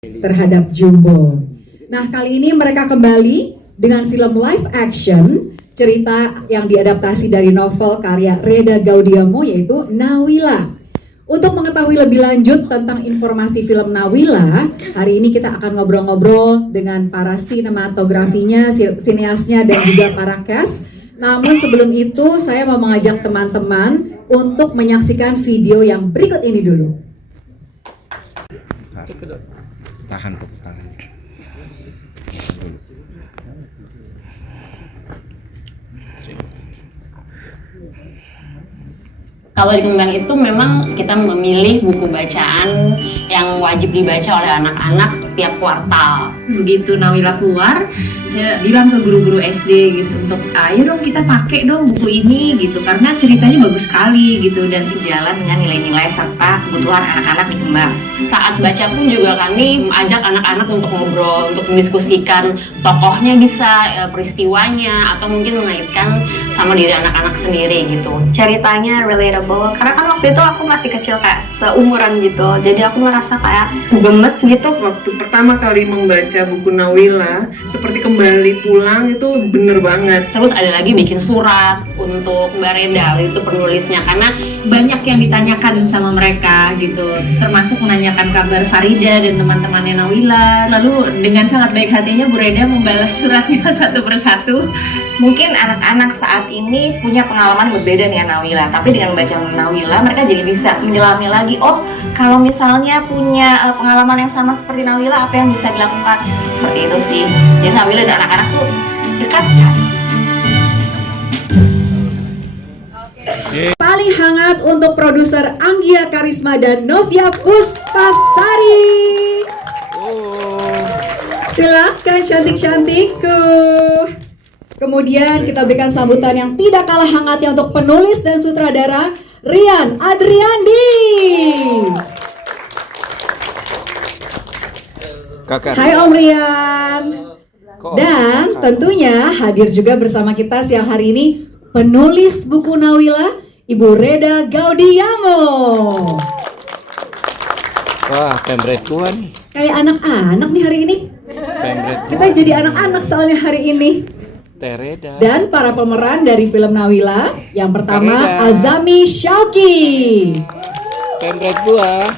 terhadap Jumbo. Nah, kali ini mereka kembali dengan film live action, cerita yang diadaptasi dari novel karya Reda Gaudiamo yaitu Nawila. Untuk mengetahui lebih lanjut tentang informasi film Nawila, hari ini kita akan ngobrol-ngobrol dengan para sinematografinya, sineasnya, dan juga para cast. Namun sebelum itu, saya mau mengajak teman-teman untuk menyaksikan video yang berikut ini dulu. Tahan tuh, tahan. Kalau di Kembang itu memang kita memilih buku bacaan yang wajib dibaca oleh anak-anak setiap kuartal. Begitu Nawila keluar, saya bilang ke guru-guru SD gitu untuk ayo dong kita pakai dong buku ini gitu karena ceritanya bagus sekali gitu dan sejalan dengan nilai-nilai serta kebutuhan anak-anak di Kembang. Saat baca pun juga kami ajak anak-anak untuk ngobrol, untuk mendiskusikan tokohnya bisa, peristiwanya, atau mungkin mengaitkan sama diri anak-anak sendiri gitu. Ceritanya relatable karena kan waktu itu aku masih kecil kayak seumuran gitu, jadi aku merasa kayak gemes gitu. Waktu pertama kali membaca buku Nawila seperti kembali pulang, itu bener banget. Terus ada lagi bikin surat untuk Mbak Reda, itu penulisnya, karena banyak yang ditanyakan sama mereka gitu, termasuk menanyakan kabar Farida dan teman-temannya Nawila. Lalu dengan sangat baik hatinya Bu Reda membalas suratnya satu persatu. Mungkin anak-anak saat ini punya pengalaman berbeda dengan Nawila, tapi dengan baca Nawila mereka jadi bisa menyelami lagi, oh kalau misalnya punya pengalaman yang sama seperti Nawila, apa yang bisa dilakukan, seperti itu sih. Jadi Nawila dan anak-anak tuh dekat kan. Paling hangat untuk produser Anggia Karisma dan Novia Puspasari. Silakan cantik-cantikku. Kemudian kita berikan sambutan yang tidak kalah hangatnya untuk penulis dan sutradara Rian Adriandi. Kakak. Hai Om Rian. Dan tentunya hadir juga bersama kita siang hari ini penulis buku Nawila, Ibu Reda Gaudiamo. Wah, pemret tuan. Kayak anak-anak nih hari ini. Pemret. Kita jadi anak-anak soalnya hari ini. Tereda. Dan para pemeran dari film Nawila, yang pertama Tereda. Azami Syauqi. Pemret tua.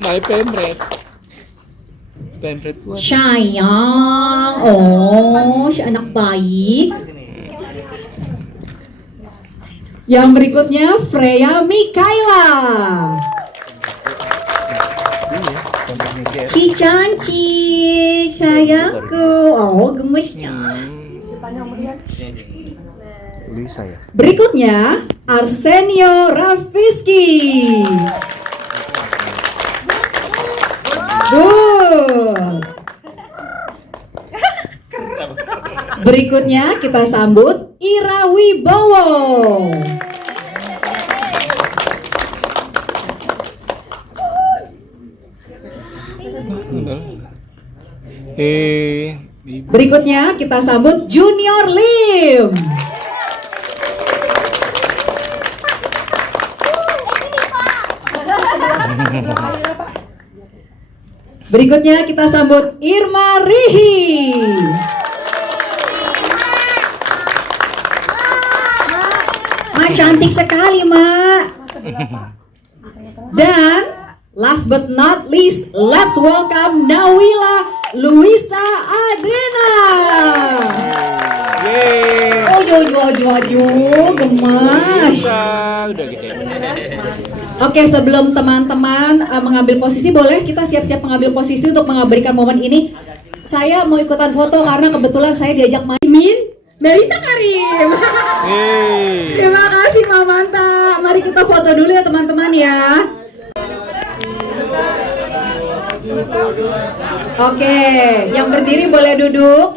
My pemret. Pemret tua. Sayang, oh si anak baik. Yang berikutnya Freya Mikaela. Si cantik, sayangku. Oh gemesnya. Lisa ya. Berikutnya Arsenio Rafiski. Good. Berikutnya kita sambut Ira Wibowo. Berikutnya kita sambut Junior Lim. Berikutnya kita sambut Irma Rihi. Mak cantik sekali, Mak. Dan last but not least, let's welcome Nawila Luisa Adrena. Yeay. Gemas. Udah gede. Oke, sebelum teman-teman mengambil posisi, boleh kita siap-siap mengambil posisi untuk mengabadikan momen ini. Saya mau ikutan foto karena kebetulan saya diajak main. Melisa Karim. Hey. Terima kasih Mamanta. Mari kita foto dulu ya teman-teman ya. Oke, yang berdiri boleh duduk,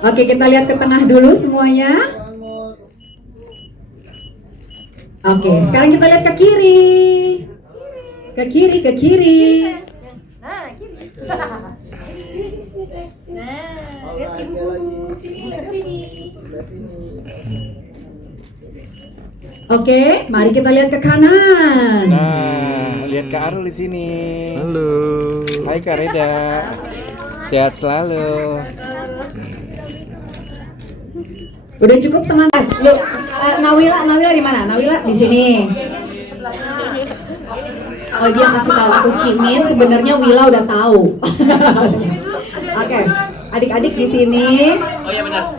Oke, kita lihat ke tengah dulu semuanya. Oke, sekarang kita lihat ke kiri. Ke kiri. Lihat ibu. Oke, mari kita lihat ke kanan. Nah, lihat Kak Arul di sini. Halo. Hai Kak Reda. Sehat selalu. Udah cukup teman. Lu Nawila di mana? Nawila di sini. Oh dia kasih tahu aku Cimin, sebenarnya Wila udah tahu. Oke, adik-adik di sini. Oh iya benar.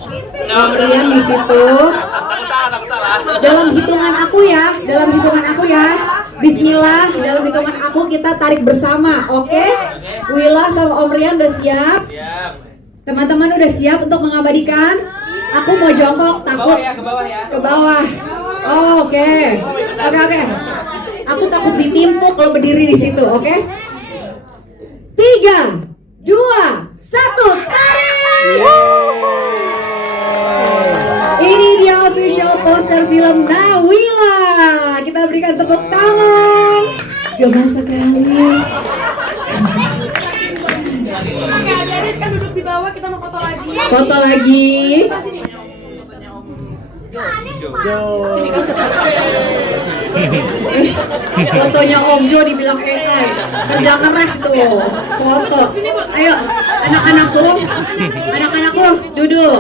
Rian di situ. Dalam hitungan aku ya. Bismillah, dalam hitungan aku kita tarik bersama, oke? Wila sama Om Rian udah siap? Teman-teman udah siap untuk mengabadikan? Aku mau jongkok, takut. Ke bawah. Oh, oke. Oke. Aku takut ditimpuk kalau berdiri di situ, oke? 3, 2, 1, tarik! Ini dia official poster film Nawila. Kita berikan tepuk tangan. Gemas sekali. Foto lagi. Fotonya Om Jo dibilang AI. Kerja keras tuh. Foto. Ayo, anak-anakku, duduk.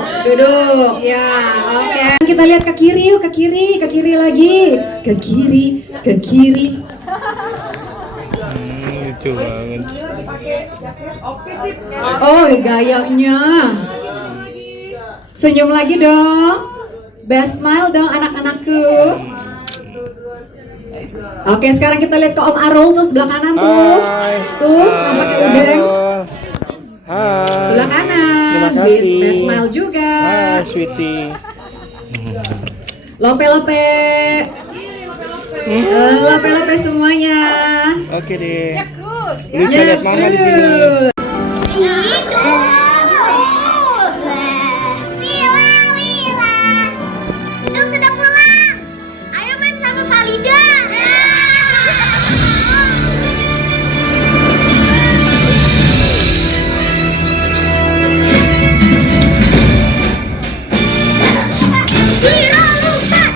Ya, oke. Kita lihat ke kiri yuk, ke kiri lagi. Ke kiri. Lucu banget. Oh, gayanya. Senyum lagi dong. Best smile dong anak-anakku. Oke, sekarang kita lihat ke Om Arul tuh sebelah kanan tuh. Hai. Tuh, nampaknya udeng. Hai. Sebelah kanan. Terima kasih. Best smile juga. Hai, sweetie. Lope. Lope semuanya. Oke deh. Bisa lihat mama di sini. Sudah pulang. Ayo main sama Farida.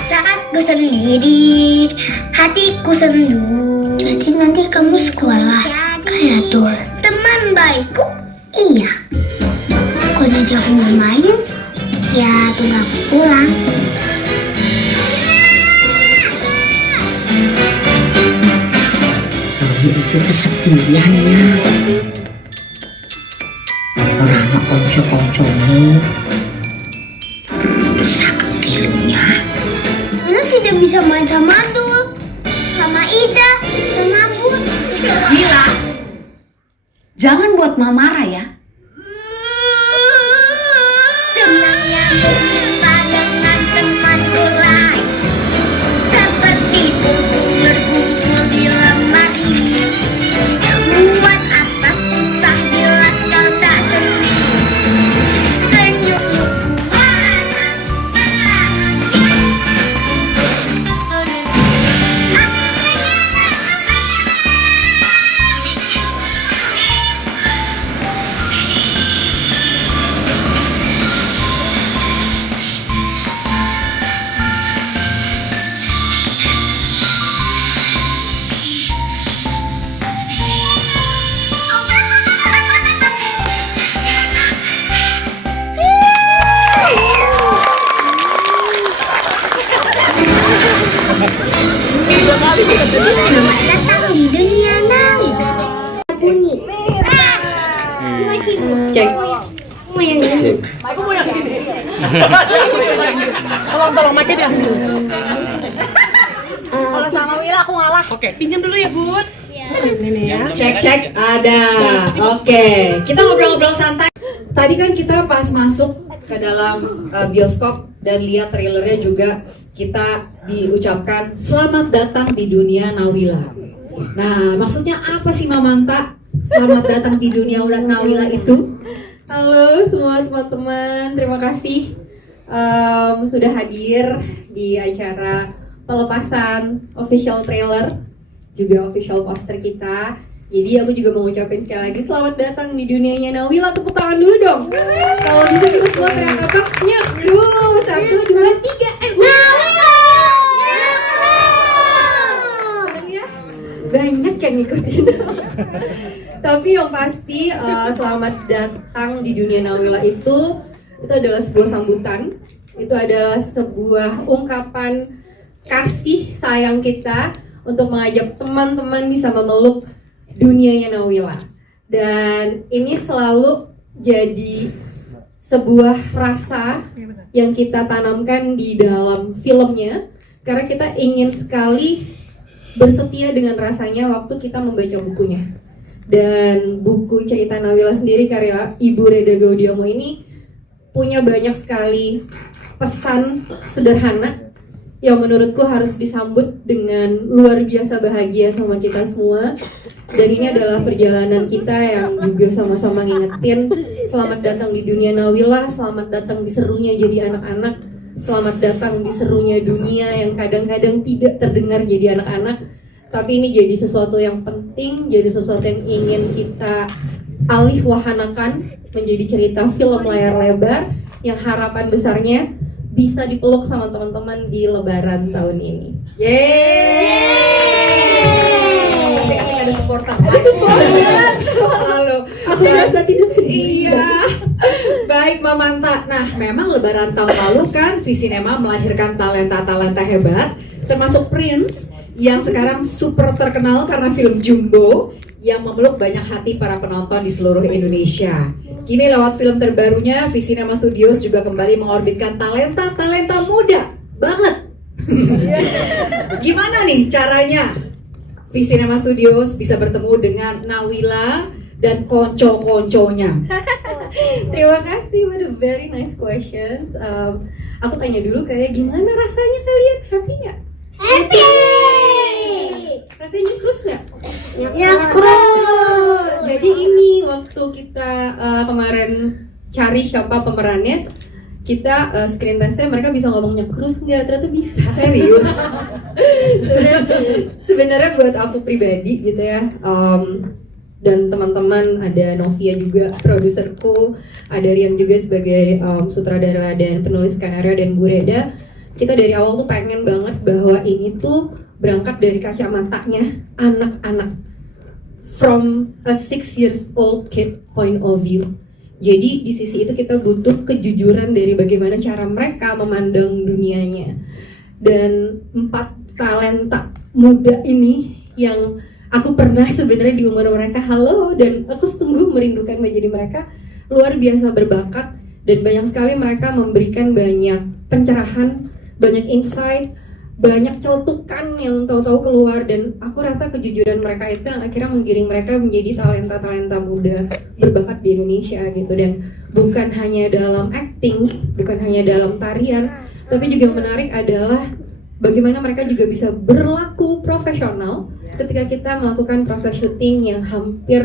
Saatku sendiri, hatiku sendu. Jadi nanti kamu sekolah kayak tuh teman baikku. Iya. Kalau dia mau main, ya tunggu aku pulang. Kami itu kesepiannya. Orang konco-koncomu sakit kilunya. Mila tidak bisa main sama Adul, sama Ida, sama Bud. Mila, jangan buat mama marah ya. Senangnya berjumpa dengan temanku lain, seperti burung berkumpul di lemari. Buat apa susah bila kau tak sendiri. Senyumku selamat datang di dunia Nawila. Bunyi. Cek. Mau yang ini. Cek. Tolong make dia. Kalau sama Wila aku ngalah. Oke, pinjam dulu ya, Bud. Cek ada. Oke, kita ngobrol-ngobrol santai. Tadi kan kita pas masuk ke dalam bioskop dan lihat trailernya juga, kita diucapkan selamat datang di dunia Nawila. Nah, maksudnya apa sih Mamanta? Selamat datang di dunia Nawila itu? Halo semua teman-teman, terima kasih sudah hadir di acara pelepasan official trailer, juga official poster kita. Jadi aku juga mau ngucapin sekali lagi selamat datang di dunianya Nawila. Tepuk tangan dulu dong. Kalau bisa kita semua teriak apa? Nyuk, 1, 2, 3, Nawila! banyak yang ngikutin. Tapi yang pasti selamat datang di dunia Nawila itu adalah sebuah sambutan, itu adalah sebuah ungkapan kasih sayang kita untuk mengajak teman-teman bisa memeluk dunianya Nawila. Dan ini selalu jadi sebuah rasa yang kita tanamkan di dalam filmnya, karena kita ingin sekali bersetia dengan rasanya waktu kita membaca bukunya. Dan buku cerita Nawila sendiri karya Ibu Reda Gaudiomo ini punya banyak sekali pesan sederhana yang menurutku harus disambut dengan luar biasa bahagia sama kita semua. Dan ini adalah perjalanan kita yang juga sama-sama ngingetin, selamat datang di dunia Nawila, selamat datang di serunya jadi anak-anak, selamat datang di serunya dunia yang kadang-kadang tidak terdengar jadi anak-anak. Tapi ini jadi sesuatu yang penting, jadi sesuatu yang ingin kita alih wahanakan menjadi cerita film layar lebar yang harapan besarnya bisa dipeluk sama teman-teman di Lebaran tahun ini. Asik-asik ada supporter. Halo. Aku merasa tidak sendiri. Iya. Baik Mbak Manta. Nah, memang Lebaran tahun lalu kan Visinema melahirkan talenta-talenta hebat, termasuk Prince yang sekarang super terkenal karena film Jumbo yang memeluk banyak hati para penonton di seluruh Indonesia. Kini lewat film terbarunya, Visinema Studios juga kembali mengorbitkan talenta-talenta muda banget. Gimana nih caranya Visinema Studios bisa bertemu dengan Nawila dan konco-konconya? Terima kasih, what a very nice questions. Aku tanya dulu kayak gimana rasanya kalian, happy nggak? Happy. Rasanya krus nggak? Nyakrus. Jadi ini waktu kita kemarin cari siapa pemerannya, kita screen testnya mereka bisa ngomong nyakrus nggak? Ternyata bisa. Serius? Sebenarnya buat aku pribadi gitu ya. Dan teman-teman, ada Novia juga produserku, ada Rian juga sebagai sutradara dan penulis skenario, dan Bu Reda. Kita dari awal tuh pengen banget bahwa ini tuh berangkat dari kacamatanya anak-anak, from a 6 years old kid point of view. Jadi di sisi itu kita butuh kejujuran dari bagaimana cara mereka memandang dunianya. Dan 4 talenta muda ini yang aku pernah sebenarnya di umur mereka, halo, dan aku sungguh merindukan menjadi mereka, luar biasa berbakat, dan banyak sekali mereka memberikan banyak pencerahan, banyak insight, banyak celutukan yang tahu-tahu keluar. Dan aku rasa kejujuran mereka itu yang akhirnya menggiring mereka menjadi talenta-talenta muda berbakat di Indonesia gitu. Dan bukan hanya dalam acting, bukan hanya dalam tarian, tapi juga yang menarik adalah bagaimana mereka juga bisa berlaku profesional ketika kita melakukan proses syuting yang hampir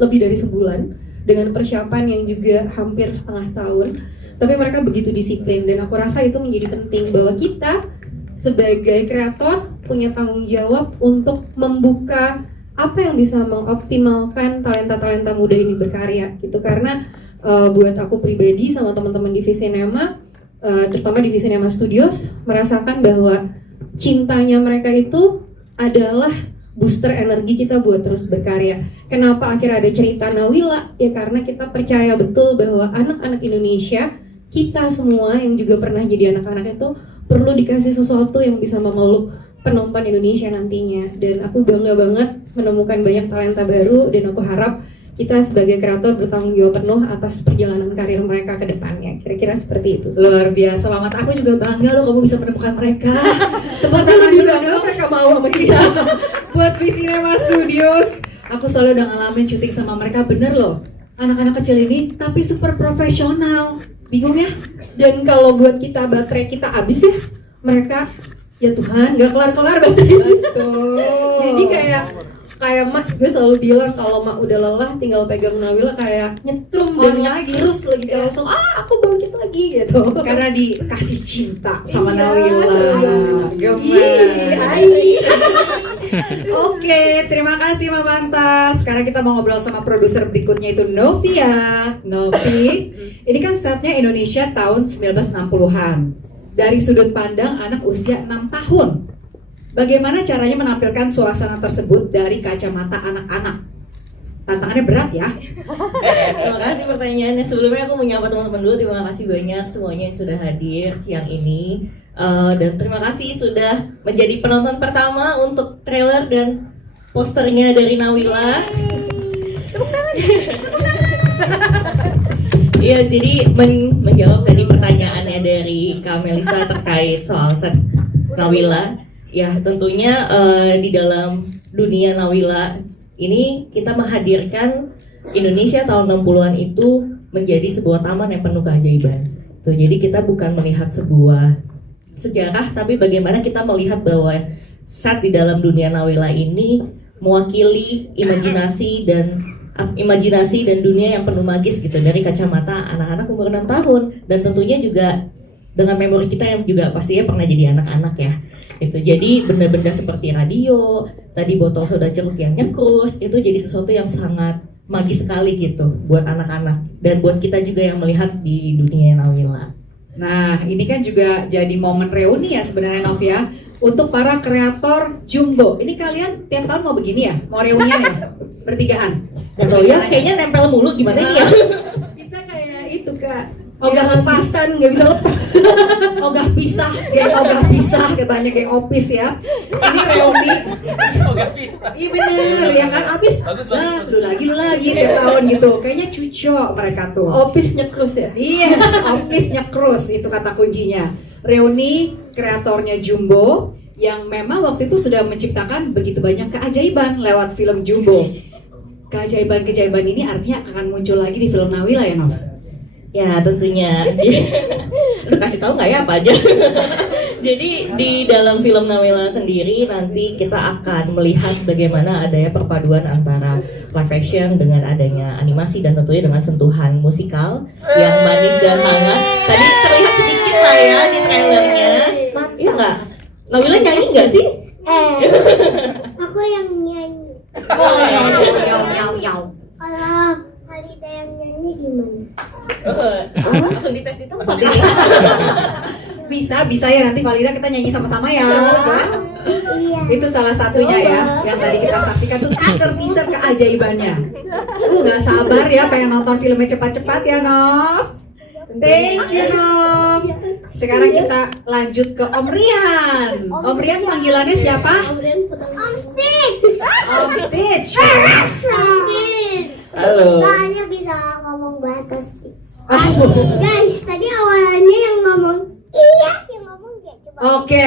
lebih dari sebulan dengan persiapan yang juga hampir setengah tahun. Tapi mereka begitu disiplin, dan aku rasa itu menjadi penting bahwa kita sebagai kreator punya tanggung jawab untuk membuka apa yang bisa mengoptimalkan talenta-talenta muda ini berkarya gitu. Karena buat aku pribadi sama teman-teman di Visinema, terutama di Visinema Studios, merasakan bahwa cintanya mereka itu adalah booster energi kita buat terus berkarya. Kenapa akhirnya ada cerita Nawila? Ya karena kita percaya betul bahwa anak-anak Indonesia, kita semua yang juga pernah jadi anak-anak itu perlu dikasih sesuatu yang bisa memeluk penonton Indonesia nantinya. Dan aku bangga banget menemukan banyak talenta baru, dan aku harap kita sebagai kreator bertanggung jawab penuh atas perjalanan karir mereka ke depannya. Kira-kira seperti itu. Luar biasa, Mamat. Aku juga bangga loh kamu bisa menemukan mereka. Tepuk tangan dulu dong, mereka mau sama kita. Buat Visinema Studios, aku selalu udah ngalamin syuting sama mereka, bener loh. Anak-anak kecil ini tapi super profesional. Bingung ya? Dan kalau buat kita baterai kita habis ya, mereka ya Tuhan nggak kelar-kelar baterai. Betul. Jadi kayak Mak, gue selalu bilang kalau Mak udah lelah tinggal pegang Nawila kayak nyetrum dan lagi. terus lagi kayak langsung aku bangkit lagi gitu. Karena dikasih cinta sama Iya, Nawila. Gemes. Oke, terima kasih Mbak Manta. Sekarang kita mau ngobrol sama produser berikutnya, itu Novia. Novi, ini kan setnya Indonesia tahun 1960-an. Dari sudut pandang anak usia 6 tahun. Bagaimana caranya menampilkan suasana tersebut dari kacamata anak-anak? Tantangannya berat ya. Terima kasih pertanyaannya. Sebelumnya aku menyapa teman-teman dulu. Terima kasih banyak semuanya yang sudah hadir siang ini. Dan terima kasih sudah menjadi penonton pertama untuk trailer dan posternya dari Nawila. Iya, jadi menjawab tadi pertanyaannya dari Kak Melisa terkait soal set Nawila. Ya, tentunya di dalam dunia Nawila ini kita menghadirkan Indonesia tahun 60-an itu menjadi sebuah taman yang penuh keajaiban. Tuh, jadi kita bukan melihat sebuah sejarah, tapi bagaimana kita melihat bahwa set di dalam dunia Nawila ini mewakili imajinasi dan dunia yang penuh magis gitu dari kacamata anak-anak umur 6 tahun, dan tentunya juga dengan memori kita yang juga pastinya pernah jadi anak-anak ya. Itu jadi benda-benda seperti radio, tadi botol soda jeruk yang nyekrus, itu jadi sesuatu yang sangat magis sekali gitu buat anak-anak dan buat kita juga yang melihat di dunia Nawila. Nah, ini kan juga jadi momen reuni ya sebenarnya Nov ya, untuk para kreator Jumbo. Ini kalian tiap tahun mau begini ya? Mau reunian ya? Bertigaan? Atau ya kayaknya nempel mulu gimana ini ya? Kita kayak itu Kak, Ogah lepasan, nggak bisa lepas. Ogah pisah, kayak ogah pisah, katanya kayak opis ya. Ini reuni. Iya bener, ya kan abis. Nah, lu lagi tiap tahun gitu. Kayaknya cucok mereka tuh. Opis nyekrus ya. Iya, opis nyekrus itu kata kuncinya. Reuni kreatornya Jumbo yang memang waktu itu sudah menciptakan begitu banyak keajaiban lewat film Jumbo. Keajaiban-keajaiban ini artinya akan muncul lagi di film Nawila ya, Nov? Ya tentunya. Lu kasih tahu nggak ya apa aja? Jadi di dalam film Nawila sendiri nanti kita akan melihat bagaimana adanya perpaduan antara live action dengan adanya animasi dan tentunya dengan sentuhan musikal yang manis dan hangat. Tadi terlihat sedikit lah ya di trailernya. Iya nggak? Nawila nyanyi nggak sih? Aku yang nyanyi. Yaw. Kalau Farida yang nyanyi gimana? Langsung dites di tempat. Bisa ya nanti Valida kita nyanyi sama-sama ya. Iya. Itu salah satunya ya yang tadi kita saksikan tuh teaser keajaibannya. Nggak sabar ya pengen nonton filmnya cepat-cepat ya Nov. Thank you Nov. Sekarang kita lanjut ke Om Rian. Om Rian panggilannya siapa? Om Stitch. Om Stitch. Halo. Soalnya bisa ngomong bahasa Stitch. Guys, tadi awalnya yang ngomong iya, yang ngomong ya coba. Oke.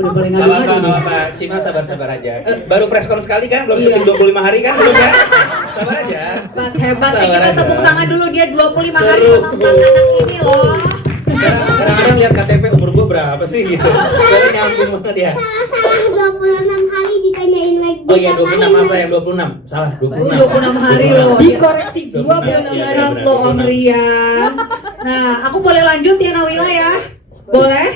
Udah boleh ngadu Gak apa-apa, Cima sabar-sabar aja. Baru preskon sekali kan, belum syuting 25 hari kan belum ya? Sabar aja. Hebat. Sabar Kita aja. tepuk tangan dulu dia 25 hari Seru. sama anak ini loh. Kadang-kadang lihat KTP umur gua berapa sih gitu. Jadi nyambung banget ya. Salah 26 hari ditanyain lagi. Oh iya 26 apa yang 26? Salah 26. 26 hari loh. Dikoreksi 26 Iya, hari benar, loh Om 26. Rian. Nah, aku boleh lanjut ya Nawila ya? Boleh?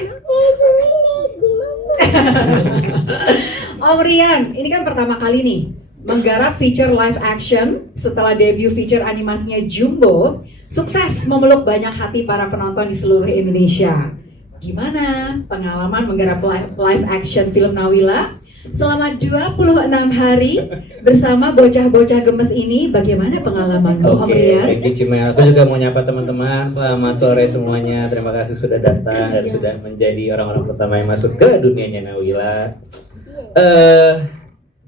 Om Rian, ini kan pertama kali nih menggarap feature live action setelah debut feature animasinya Jumbo, sukses memeluk banyak hati para penonton di seluruh Indonesia. Gimana pengalaman menggarap live action film Nawila selama 26 hari bersama bocah-bocah gemes ini? Bagaimana pengalamanmu Om Rian? Thank you Cimel. Aku juga mau nyapa teman-teman. Selamat sore semuanya. Terima kasih sudah datang dan sudah menjadi orang-orang pertama yang masuk ke dunianya Nawila.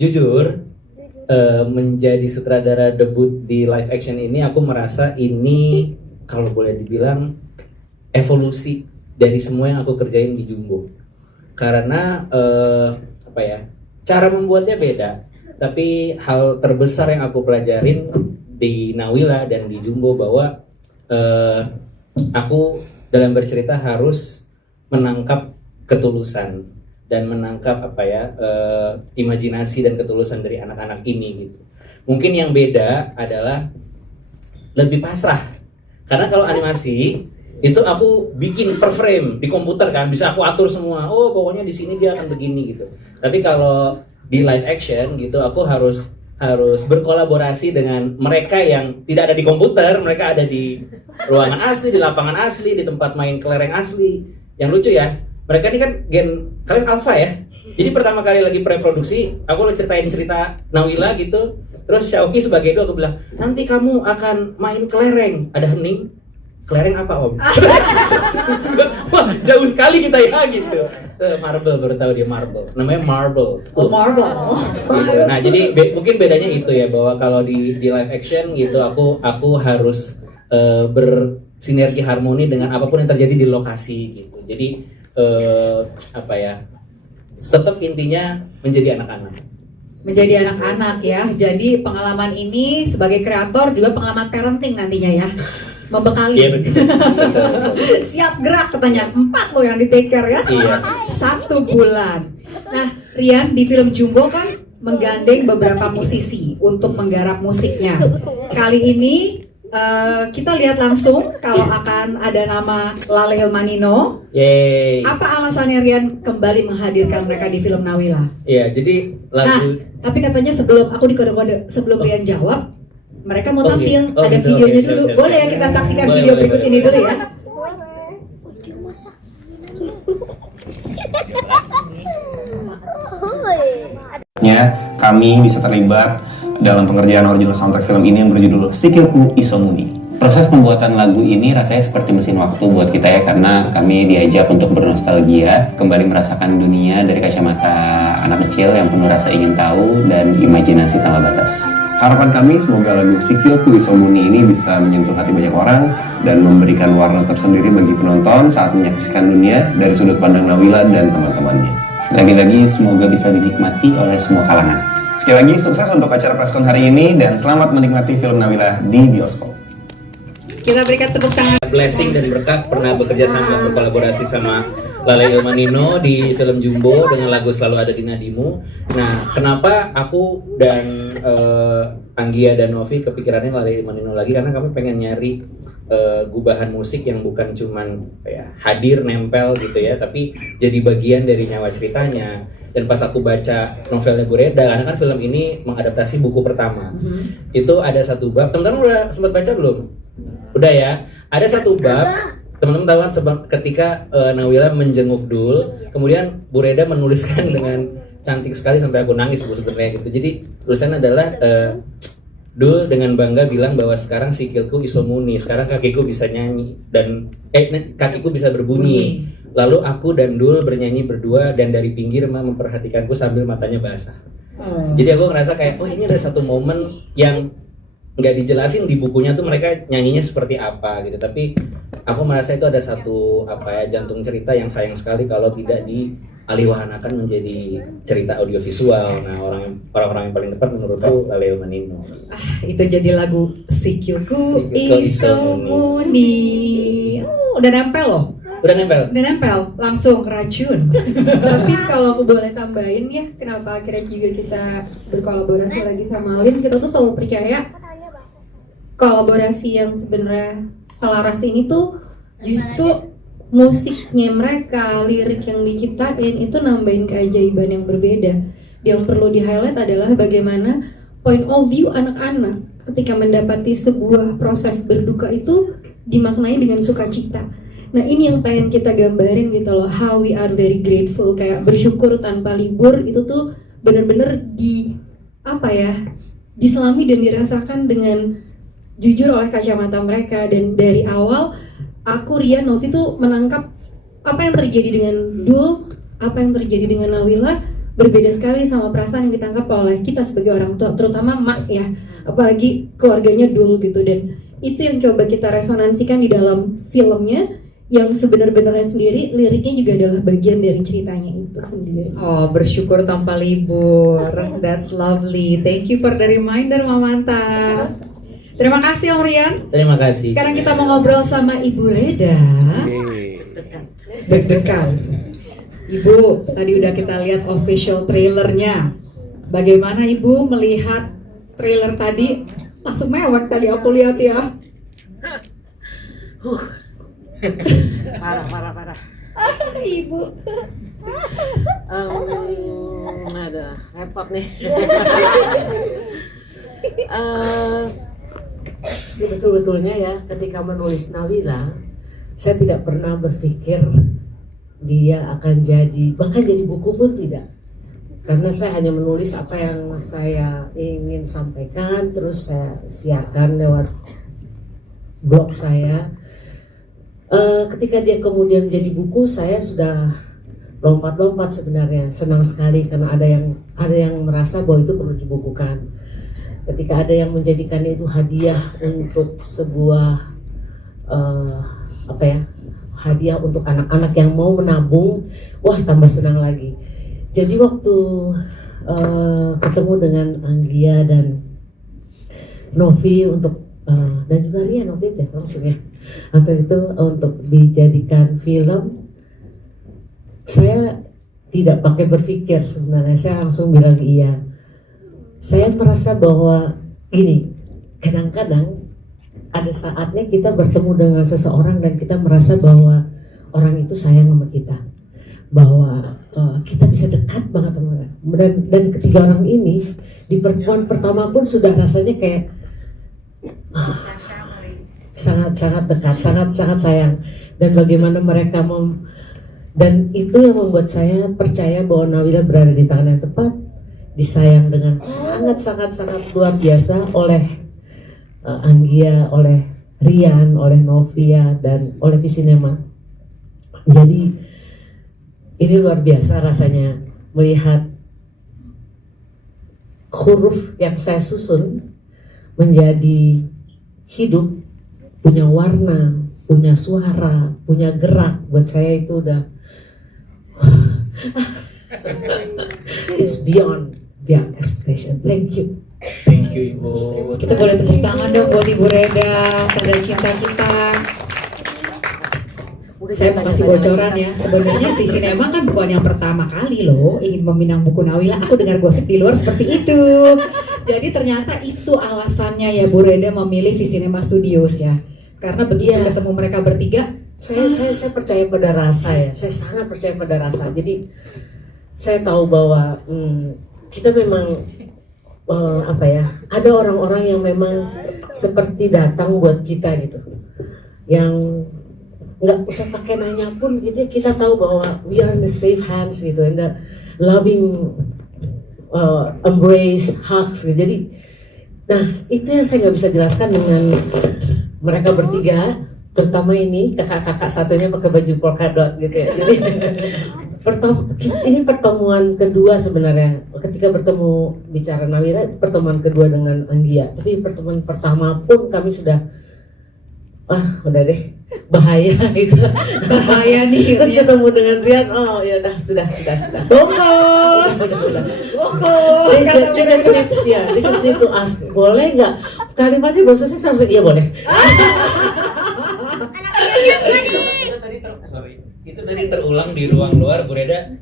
Jujur, menjadi sutradara debut di live action ini, aku merasa ini kalau boleh dibilang evolusi dari semua yang aku kerjain di Jumbo. Karena cara membuatnya beda, tapi hal terbesar yang aku pelajarin di Nawila dan di Jumbo bahwa aku dalam bercerita harus menangkap ketulusan dan menangkap imajinasi dan ketulusan dari anak-anak ini gitu. Mungkin yang beda adalah lebih pasrah, karena kalau animasi itu aku bikin per frame di komputer kan, bisa aku atur semua. Oh pokoknya di sini dia akan begini gitu. Tapi kalau di live action gitu, aku harus berkolaborasi dengan mereka yang tidak ada di komputer. Mereka ada di ruangan asli, di lapangan asli, di tempat main kelereng asli. Yang lucu ya, mereka ini kan kalian alpha ya? Jadi pertama kali lagi preproduksi, aku ceritain cerita Nawila gitu. Terus Syauki sebagai Dul, aku bilang, nanti kamu akan main kelereng. Ada hening, kelereng apa om? Wah jauh sekali kita ya gitu. Marble, baru tahu dia marble. Namanya marble. Oh, marble. Gitu. Nah jadi mungkin bedanya itu ya, bahwa kalau di live action gitu aku harus bersinergi harmoni dengan apapun yang terjadi di lokasi gitu. Jadi apa ya? Tetap intinya menjadi anak-anak. Menjadi anak-anak ya. Jadi pengalaman ini sebagai kreator juga pengalaman parenting nantinya ya. Membekali. Iya betul. Siap gerak katanya. 4 loh yang di take care ya selama 1 bulan. Nah, Rian di film Jumbo kan menggandeng beberapa musisi untuk menggarap musiknya. Kali ini kita lihat langsung kalau akan ada nama Lale Ilmanino. Yeay. Apa alasannya Rian kembali menghadirkan mereka di film Nawila? Iya, jadi lagu. Tapi katanya sebelum aku dikode-kode sebelum Rian jawab, mereka mau tampil. Ada gitu, videonya siap, dulu. siap, Boleh ya siap. kita saksikan Boleh, video boleh, berikut boleh. ini dulu ya. Kami bisa terlibat dalam pengerjaan original soundtrack film ini yang berjudul Sikilku Isomuni. Proses pembuatan lagu ini rasanya seperti mesin waktu buat kita ya, karena kami diajak untuk bernostalgia, kembali merasakan dunia dari kacamata anak kecil yang penuh rasa ingin tahu dan imajinasi tanpa batas. Harapan kami semoga lagu Sikilku Isomuni ini bisa menyentuh hati banyak orang dan memberikan warna tersendiri bagi penonton saat menyaksikan dunia dari sudut pandang Nawila dan teman-temannya. Lagi-lagi semoga bisa dinikmati oleh semua kalangan. Sekali lagi sukses untuk acara preskon hari ini dan selamat menikmati film Nawila di bioskop. Kita berikan tepuk tangan. Blessing dan berkat pernah bekerja sama, berkolaborasi sama Lale Ilmanino di film Jumbo dengan lagu Selalu Ada di Nadimu. Nah, kenapa aku dan Anggia dan Novi kepikirannya Lale Ilmanino lagi? Karena kami pengen nyari gubahan musik yang bukan cuman ya, hadir nempel gitu ya, tapi jadi bagian dari nyawa ceritanya. Dan pas aku baca novelnya Bu Reda, karena kan film ini mengadaptasi buku pertama, itu ada satu bab. Teman-teman udah sempat baca belum? Udah ya, ada satu bab. Teman-teman tahu kan ketika Nawila menjenguk Dul, kemudian Bu Reda menuliskan dengan cantik sekali sampai aku nangis Bu sebenarnya gitu. Jadi tulisannya adalah Dul dengan bangga bilang bahwa sekarang sikilku isomuni, sekarang kakiku bisa nyanyi dan kakiku bisa berbunyi. Lalu aku dan Dul bernyanyi berdua dan dari pinggir memperhatikanku sambil matanya basah. Jadi aku ngerasa kayak ini ada satu momen yang nggak dijelasin di bukunya tuh mereka nyanyinya seperti apa gitu, tapi aku merasa itu ada satu jantung cerita yang sayang sekali kalau tidak dialihwahanakan menjadi cerita audiovisual. Nah orang-orang yang paling tepat menurutku Lale Ilmanino. Itu jadi lagu Sikilku Isomuni. Udah nempel loh. Udah nempel langsung racun. Tapi kalau aku boleh tambahin ya, kenapa akhirnya juga kita berkolaborasi lagi sama Lin, kita tuh selalu percaya kolaborasi yang sebenarnya selaras ini tuh justru musiknya mereka, lirik yang diciptain itu nambahin keajaiban yang berbeda. Yang perlu di-highlight adalah bagaimana point of view anak-anak ketika mendapati sebuah proses berduka itu dimaknai dengan sukacita. Nah ini yang pengen kita gambarin gitu loh, how we are very grateful, kayak bersyukur tanpa libur itu tuh bener-bener diselami dan dirasakan dengan jujur oleh kacamata mereka. Dan dari awal aku, Rian, Novi tuh menangkap apa yang terjadi dengan Dul, apa yang terjadi dengan Nawila berbeda sekali sama perasaan yang ditangkap oleh kita sebagai orang tua, terutama mak ya, apalagi keluarganya Dul gitu. Dan itu yang coba kita resonansikan di dalam filmnya, yang sebenar-benarnya sendiri liriknya juga adalah bagian dari ceritanya itu sendiri. Oh, bersyukur tanpa libur. That's lovely. Thank you for the reminder, Mamanta. Terima kasih Om Rian. Terima kasih. Sekarang kita mau ngobrol sama Ibu Reda. Deg-degan. Ibu, tadi udah kita lihat official trailernya. Bagaimana Ibu melihat trailer tadi? Langsung mewek tadi aku lihat ya. Parah. Ibu. Ada repot nih. Sebetul-betulnya ya, ketika menulis Nawila, saya tidak pernah berpikir dia akan bahkan jadi buku pun tidak. karena saya hanya menulis apa yang saya ingin sampaikan, terus saya siarkan lewat blog saya. Ketika dia kemudian menjadi buku, saya sudah lompat-lompat sebenarnya, senang sekali karena ada yang merasa bahwa itu perlu dibukukan. Ketika ada yang menjadikannya itu hadiah untuk sebuah hadiah untuk anak-anak yang mau menabung, wah tambah senang lagi. Jadi waktu ketemu dengan Anggia dan Novi dan juga Rian waktu itu langsung itu untuk dijadikan film, saya tidak pakai berpikir sebenarnya, saya langsung bilang iya. Saya merasa bahwa gini, kadang-kadang ada saatnya kita bertemu dengan seseorang dan kita merasa bahwa orang itu sayang sama kita, bahwa kita bisa dekat banget sama mereka. Dan ketiga orang ini di pertemuan pertama pun sudah rasanya kayak sangat-sangat dekat, sangat-sangat sayang. Dan bagaimana mereka dan itu yang membuat saya percaya bahwa Nawila berada di tangan yang tepat, disayang dengan sangat-sangat luar biasa oleh Anggia, oleh Rian, oleh Novia, dan oleh Visinema. Jadi ini luar biasa rasanya melihat huruf yang saya susun menjadi hidup, punya warna, punya suara, punya gerak. Buat saya itu udah it's beyond expectation. Thank you. Thank you Ibu. Kita boleh tepuk tangan dong buat Ibu Reda, tanda cinta kita. Saya mau kasih bocoran ya, sebenarnya Visinema kan bukan yang pertama kali loh ingin meminang buku Nawila. Aku dengar gosip di luar seperti itu. Jadi ternyata itu alasannya ya Bu Reda memilih Visinema Studios ya. Karena begitu ketemu mereka bertiga, saya percaya pada rasa ya. Saya sangat percaya pada rasa. Jadi saya tahu bahwa kita memang ada orang-orang yang memang seperti datang buat kita gitu, yang nggak usah pakai nanya pun gitu, kita tahu bahwa we are in the safe hands gitu, and the loving embrace, hugs gitu. Jadi, nah itu yang saya nggak bisa jelaskan dengan mereka bertiga, terutama ini kakak-kakak satunya pakai baju polka dot gitu ya. Jadi ini pertemuan kedua sebenarnya. Ketika bertemu bicara Nawila, pertemuan kedua dengan Anggia. Tapi pertemuan pertama pun kami sudah udah deh, bahaya gitu. Bahaya nih. Terus ketemu dengan Rian, oh ya udah sudah. Bongkos. Bongkos. Dia just need to ask, boleh nggak? Kalimatnya belum selesai, saya langsung iya boleh. Itu tadi terulang di ruang luar, Bu Reda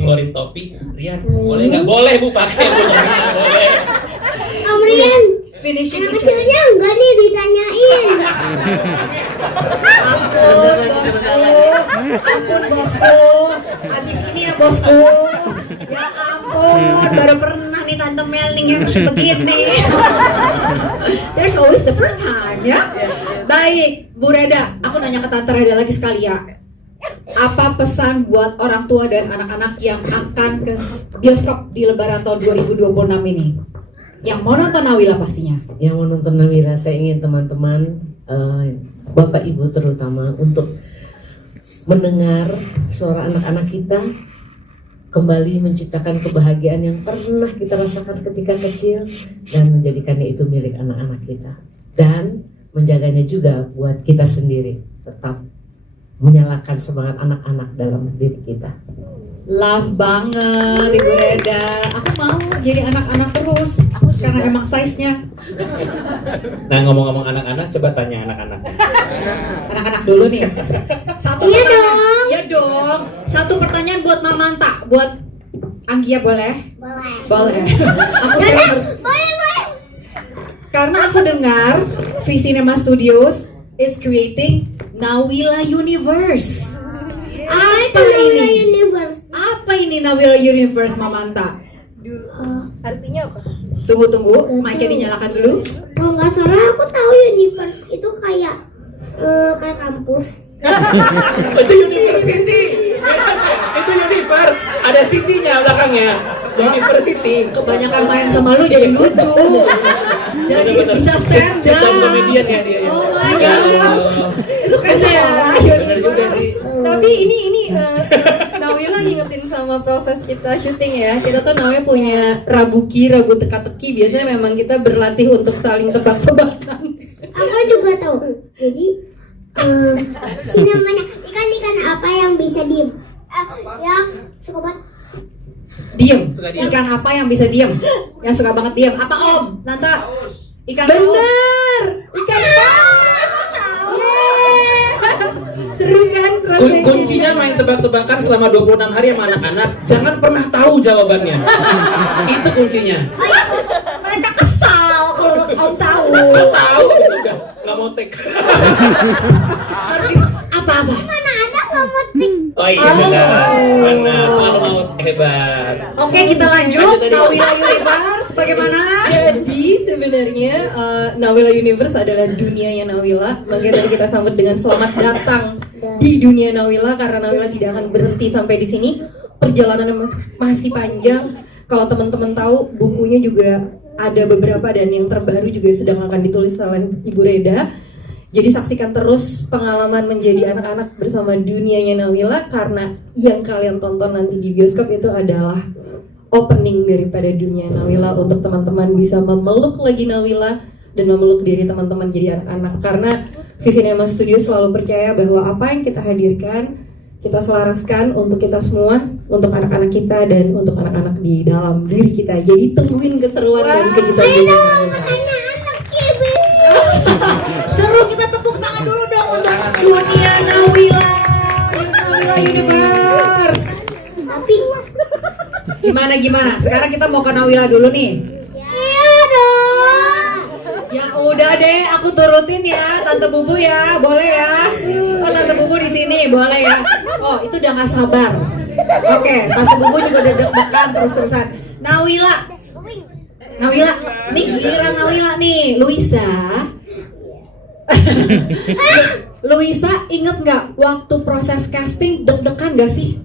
ngeluarin topi. Rian, boleh nggak? Boleh Bu, pakai. Boleh. Om Rian, finishing anak kecilnya enggak nih ditanyain. Ampun bosku, habis ini ya bosku. Ya ampun, baru pernah nih Tante Mel nih yang begini. There's always the first time ya. Baik, Bu Reda, aku nanya ke Tante Reda lagi sekali ya. Apa pesan buat orang tua dan anak-anak yang akan ke bioskop di Lebaran tahun 2026 ini? Yang mau nonton Nawila pastinya. Yang mau nonton Nawila, saya ingin teman-teman, Bapak Ibu terutama, untuk mendengar suara anak-anak kita kembali menciptakan kebahagiaan yang pernah kita rasakan ketika kecil dan menjadikannya itu milik anak-anak kita, dan menjaganya juga buat kita sendiri, tetap menyalakan semangat anak-anak dalam diri kita. Love banget Ibu Reda. Aku mau jadi anak-anak terus karena emang size-nya. Nah, ngomong-ngomong anak-anak, coba tanya anak-anak. Anak-anak dulu nih. Satu Iya pertanyaan. dong. Iya dong. Satu pertanyaan buat Mamanta, buat Anggia boleh? Boleh. Aku sekarang harus. Boleh. Karena aku dengar Visinema Studios is creating Nawila Universe. Apa ini? Universe. Apa ini Nawila Universe, Mamanta? Artinya apa? Tunggu, mic-nya dinyalakan dulu. Kalau nggak salah aku tahu universe itu kayak kampus. Itu university. Itu universe. Ada city-nya belakangnya. University. Kebanyakan main sama lu jadi lucu. Jadi bisa stand up. Sitcom komedian ya dia. Oh my god. Itu kan saya. Benar juga sih. Tapi ini Nawila ngingetin sama proses kita syuting ya. Kita tuh namanya punya rabu teka-teki. Biasanya memang kita berlatih untuk saling tebak-tebakan. Aku juga tahu. Jadi si namanya ikan apa yang bisa diem? Yang suka banget Diem. Ikan apa yang bisa diem? Yang suka banget diem. Apa Om? Nanta. Ikan Bener. Ikan seru kan prosesnya? Kuncinya main tebak-tebakan selama 26 hari sama anak-anak. Jangan pernah tahu jawabannya. Itu kuncinya. Mereka kesal kalau Om tahu. Tahu sudah nggak mau take. Apa-apa? mana ada memetik. Oh iya benar, selalu mau hebat. Oke, kita lanjut. Nawila Universe bagaimana? Jadi sebenarnya Nawila Universe adalah dunianya Nawila. Makanya tadi kita sambut dengan selamat datang di dunia Nawila, karena Nawila tidak akan berhenti sampai di sini. Perjalanannya masih panjang. Kalau teman-teman tahu, bukunya juga ada beberapa dan yang terbaru juga sedang akan ditulis oleh Ibu Reda. Jadi saksikan terus pengalaman menjadi anak-anak bersama dunianya Nawila, karena yang kalian tonton nanti di bioskop itu adalah opening daripada dunia Nawila untuk teman-teman bisa memeluk lagi Nawila dan memeluk diri teman-teman jadi anak-anak. Karena Visinema Studio selalu percaya bahwa apa yang kita hadirkan kita selaraskan untuk kita semua, untuk anak-anak kita dan untuk anak-anak di dalam diri kita. Jadi tungguin keseruan dan kejutan dunia Nawila. Seru, kita tepuk tangan dulu dong untuk dunia Nawila Universe. Tapi Gimana? Sekarang kita mau ke Nawila dulu nih. iya dong. Ya udah deh, aku turutin ya, Tante Bubu ya, boleh ya? Oh, Tante Bubu di sini, boleh ya? Oh, itu udah nggak sabar. Oke, Tante Bubu juga udah deg-degan terus-terusan. Nawila, nih giliran Nawila nih, Luisa. Luisa, inget nggak waktu proses casting deg-degan nggak sih?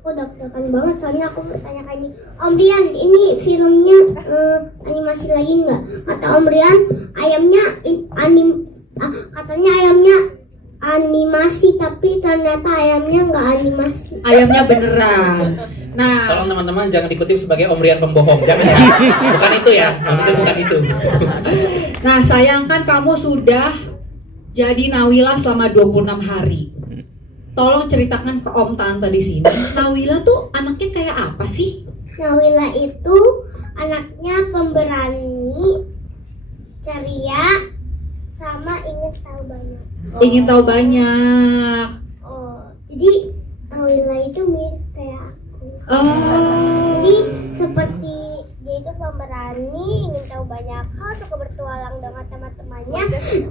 Aku deg-degan banget soalnya aku bertanya kayak gini, Om Rian, ini filmnya animasi lagi nggak? Kata Om Rian, katanya ayamnya animasi, tapi ternyata ayamnya nggak animasi. Ayamnya beneran. Nah, Tolong teman-teman jangan dikutip sebagai Om Rian pembohong, jangan ya. Bukan itu ya, maksudnya bukan itu. nah sayangkan kamu sudah jadi Nawila selama 26 hari. Tolong ceritakan ke Om Tante di sini. Nawila tuh anaknya kayak apa sih? Nawila itu anaknya pemberani, ceria, sama ingin tahu banyak. Ingin tahu banyak. Oh, jadi Nawila itu mirip kayak aku. Oh. Jadi seperti dia itu pemberani, ingin tahu banyak hal, suka bertualang dengan teman-temannya,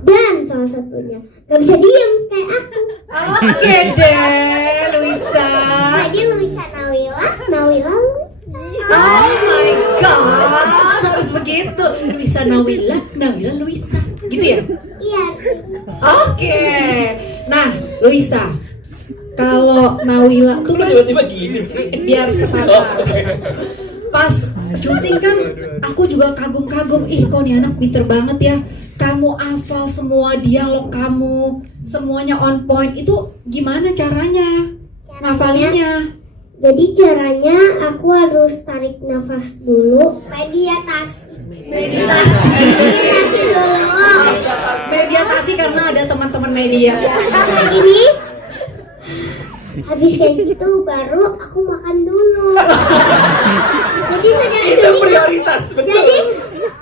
dan salah satunya gak bisa diem kayak aku. Oke deh, Luisa. Jadi Luisa Nawila Luisa. Oh my god, harus begitu. Luisa Nawila Luisa. Gitu ya? Iya. Oke. Nah, Luisa, kalau Nawila tuh kan tiba-tiba gini sih. biar sepatah. Pas syuting kan aku juga kagum-kagum, ih kok nih anak pinter banget ya, kamu hafal semua dialog kamu, semuanya on point. Itu gimana caranya ngafalinnya? Jadi caranya aku harus tarik nafas dulu, meditasi dulu. Mediatasi karena ada teman-teman media. Kayak gini. Habis kayak gitu baru aku makan dulu. Jadi sejak syuting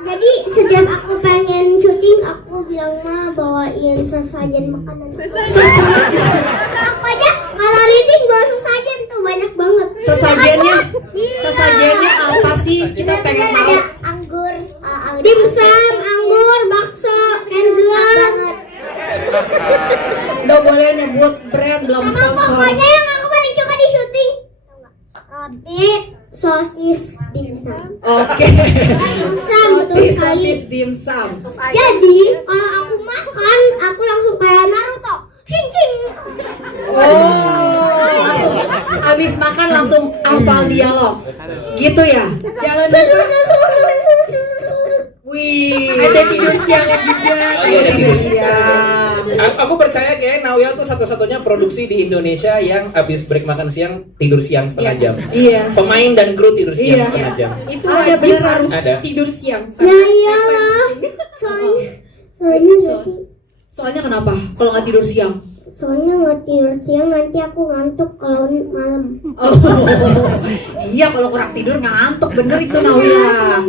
jadi sejak aku pengen syuting aku bilang mah bawain sesajen makanan. Sesajen. Aku aja kalau reading bawa sesajen tuh banyak banget. Sesajennya apa sih? Kita pengen tahu. Ada anggur, dimsum, anggur, bakso, kenzel. Gak boleh nyebut brand, belum sponsor. Pokoknya yang aku paling suka di syuting roti, sosis, dimsum. Oke. Dimsum betul Roti, sekali. sosis, dimsum. Jadi kalau aku makan, aku langsung kayak Naruto. Shing shing. Oh, langsung habis makan langsung oval dialog. Gitu ya. Jangan Wih, ada tidur siangnya juga. Ada tidur siang. Aku percaya kayak Nawila tuh satu-satunya produksi di Indonesia yang habis break makan siang tidur siang setengah jam. Iya. Pemain dan kru tidur siang Iya. setengah jam. Itu Ada wajib beneran. harus Ada. tidur siang. Ya iyalah. Soalnya nanti Soalnya kenapa? Kalau nggak tidur siang? soalnya nggak tidur siang nanti aku ngantuk kalau malam. Oh, iya kalau kurang tidur ngantuk bener itu Nawila.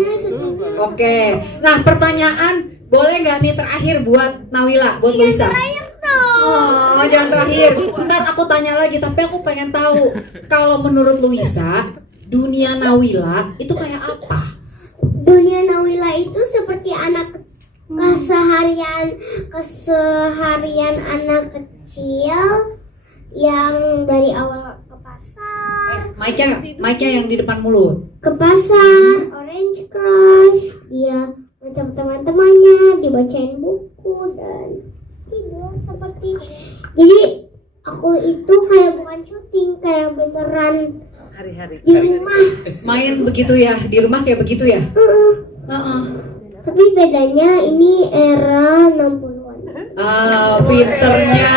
Oke, nah pertanyaan boleh nggak nih terakhir buat Nawila, buat Luisa? Oh, jangan terakhir. Ntar aku tanya lagi, tapi aku pengen tahu kalau menurut Luisa dunia Nawila itu kayak apa? Dunia Nawila itu seperti anak keseharian anak kecil yang dari awal ke pasar, Mic-nya yang di depan mulut. ke pasar, Orange Crush, dia macam teman-temannya, dibacain buku dan tidur seperti. Jadi aku itu kayak bukan syuting, kayak beneran di rumah. Main begitu ya, di rumah kayak begitu ya? Tapi bedanya ini era 60-an. Ah, pinternya.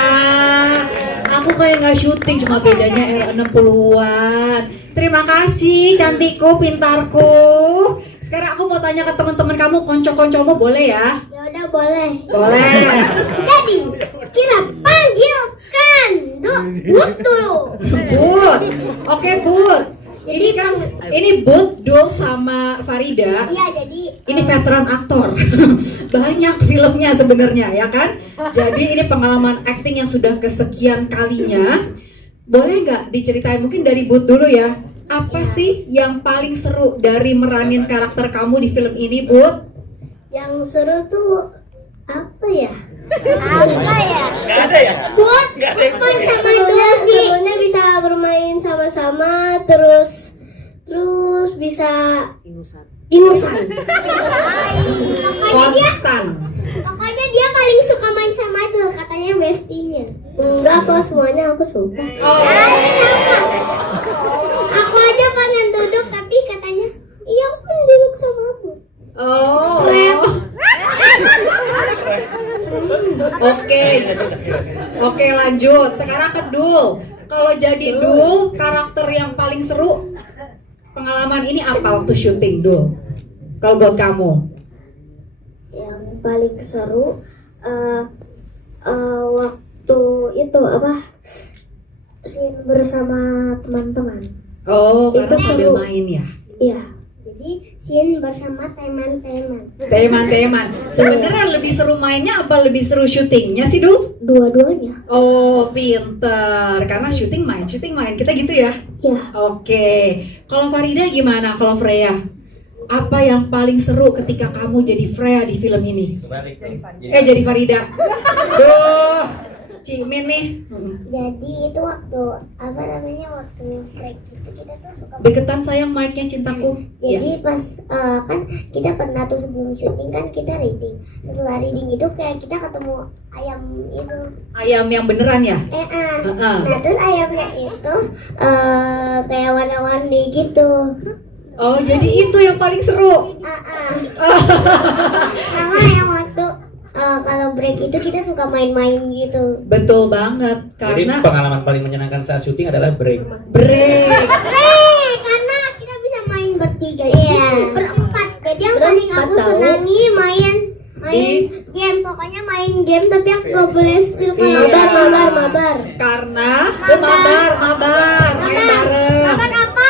Aku kayak nggak syuting, cuma bedanya era 60-an. Terima kasih, cantikku, pintarku. Sekarang aku mau tanya ke teman-teman kamu, konco-koncomu boleh ya? Ya udah boleh. Boleh. Jadi kita panggilkan But dulu. But. Oke, But. Ini kan ini But, Dul sama Farida. Iya, jadi ini veteran aktor. Banyak filmnya sebenarnya ya kan? Jadi ini pengalaman acting yang sudah kesekian kalinya. Boleh nggak diceritain mungkin dari But dulu ya? Apa sih yang paling seru dari meranin karakter kamu di film ini, But? yang seru tuh apa ya? Apa ya? Gak ada ya? But, fun sama dua sih. Sebenarnya bisa bermain sama-sama, terus bisa ingusan. Pokoknya dia paling suka main sama Dul, katanya bestinya. Enggak kok, semuanya aku suka. Aku aja pengen duduk tapi katanya, iya aku pengen duduk sama aku. Oke, lanjut. Sekarang ke Dul. Kalau jadi Dul, karakter yang paling seru pengalaman ini apa waktu syuting, Dul? Kalau buat kamu? Yang paling seru waktu itu apa? Scene bersama teman-teman. Oh, itu karena sambil seru. main ya? Iya. Jadi scene bersama teman-teman. Teman-teman. Sebenarnya lebih seru mainnya apa lebih seru syutingnya sih, Dul? Dua-duanya. Oh, pinter. Karena syuting main. Kita gitu ya? Iya. Oke. Kalau Farida gimana? Kalau Freya? Apa yang paling seru ketika kamu jadi Freya di film ini? Jadi Farida. Duh, Cimin nih. Jadi itu waktu waktu break gitu kita tuh suka Deketan sayang mic-nya cintaku. Jadi Ya. pas kan kita pernah tuh sebelum syuting kan kita reading. Setelah reading itu kayak kita ketemu ayam itu. Ayam yang beneran ya? Nah terus ayamnya itu kayak warna-warni gitu. Oh, jadi itu yang paling seru. Sama yang waktu kalau break itu kita suka main-main gitu. Betul banget. Jadi Karena pengalaman paling menyenangkan saat syuting adalah break. Karena kita bisa main bertiga, berempat. Jadi yang paling aku senangi main game. Pokoknya main game tapi aku gak boleh spill kalau mabar. Karena mabar. Main bareng. Mabar apa?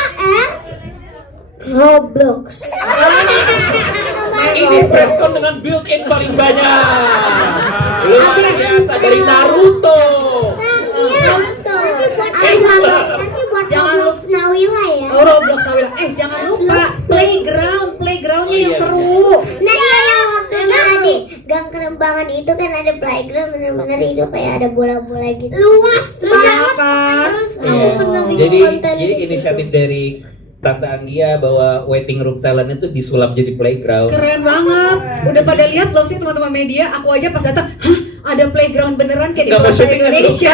Roblox. Ini preskon dengan built-in paling banyak. Luar biasa dari Naruto. Nanti buat Roblox Nawila ya. Oh, Roblox Nawila. Jangan lupa playgroundnya yang seru. Nah yang waktu kita di Gang Kerembangan itu kan ada playground bener-bener itu kayak ada bola-bola gitu. Luas banget kan? Jadi inisiatif dari Tante Anggia bahwa waiting room talent itu disulap jadi playground. Keren banget. Udah pada lihat belum sih teman-teman media? Aku aja pas datang, ada playground beneran kayak di Indonesia.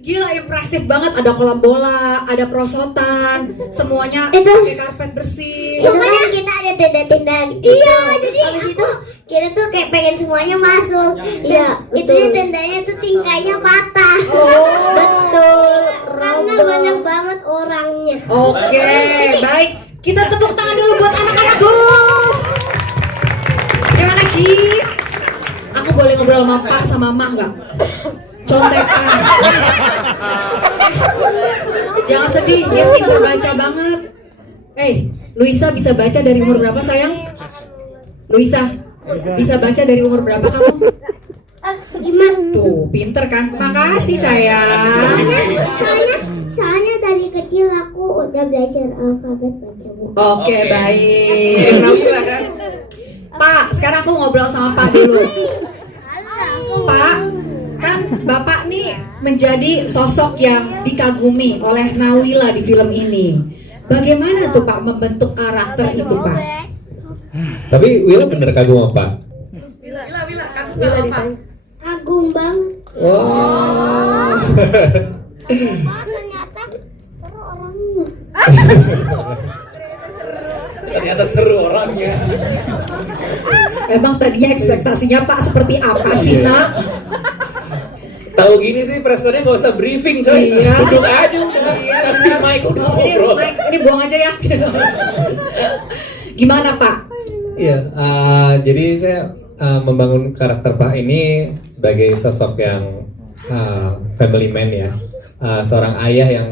Gila, impresif banget. Ada kolam bola, ada perosotan, semuanya pakai karpet bersih. Itu kan kita ada tenda-tenda gitu. Iya, jadi habis itu kita tuh kayak pengen semuanya masuk. Iya, itu tendanya tuh tingkahnya patah. Oh, betul. Karena banyak banget orangnya. Oke, baik. Kita tepuk tangan dulu buat anak-anakku. Terima kasih. Aku boleh ngobrol sama Pak sama Mak nggak? Contekan. Jangan sedih, dia pintar baca banget. Luisa bisa baca dari umur berapa sayang? Luisa bisa baca dari umur berapa kamu? 5. Tuh, pinter kan? Makasih sayang. Soalnya dari kecil aku udah belajar alfabet baca buku. Oke, baik. Pak, sekarang aku ngobrol sama Pak dulu. Pak, kan Bapak nih menjadi sosok yang dikagumi oleh Nawila di film ini. Bagaimana tuh Pak membentuk karakter itu Pak? Tapi Wila bener kagum apa? Wila ditanya. Kagum bang. Wow. Ternyata seru orangnya. Ternyata seru orangnya. Emang tadinya ekspektasinya Pak seperti apa sih Nak? Tahu gini sih preskonnya nggak usah briefing coy. Iya. Duduk aja udah. Kasih mic udah ngobrol. Ini buang aja ya. Gimana Pak? Iya, jadi saya membangun karakter Pak ini sebagai sosok yang family man ya, seorang ayah yang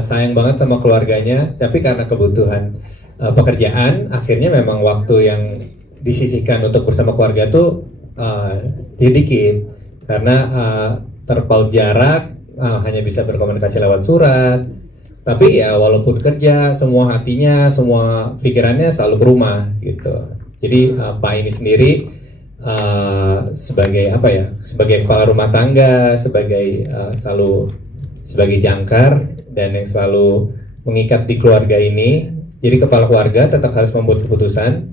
sayang banget sama keluarganya, tapi karena kebutuhan pekerjaan, akhirnya memang waktu yang disisihkan untuk bersama keluarga tuh dikit, karena terpaut jarak, hanya bisa berkomunikasi lewat surat. Tapi ya walaupun kerja, semua hatinya, semua pikirannya selalu ke rumah gitu. Jadi Pak ini sendiri sebagai apa ya? Sebagai kepala rumah tangga, sebagai selalu sebagai jangkar dan yang selalu mengikat di keluarga ini. Jadi kepala keluarga tetap harus membuat keputusan,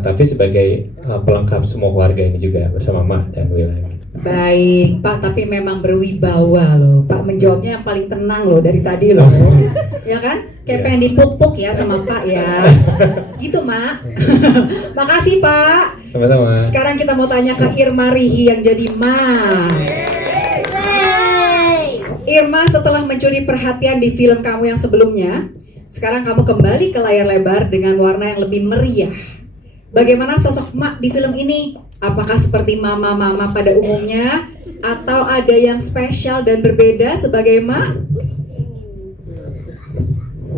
tapi sebagai pelengkap semua keluarga ini juga bersama Mak dan Wila. Baik, Pak, tapi memang berwibawa loh. Pak menjawabnya yang paling tenang loh dari tadi loh. Ya kan? Kayak pengen dipuk-puk ya sama Pak ya. Gitu, Mak. Makasih, Pak. Sama-sama. Sekarang kita mau tanya ke Irma Rihi yang jadi Ma. Irma, setelah mencuri perhatian di film kamu yang sebelumnya, sekarang kamu kembali ke layar lebar dengan warna yang lebih meriah. Bagaimana sosok Mak di film ini? Apakah seperti mama-mama pada umumnya atau ada yang spesial dan berbeda sebagai Mak?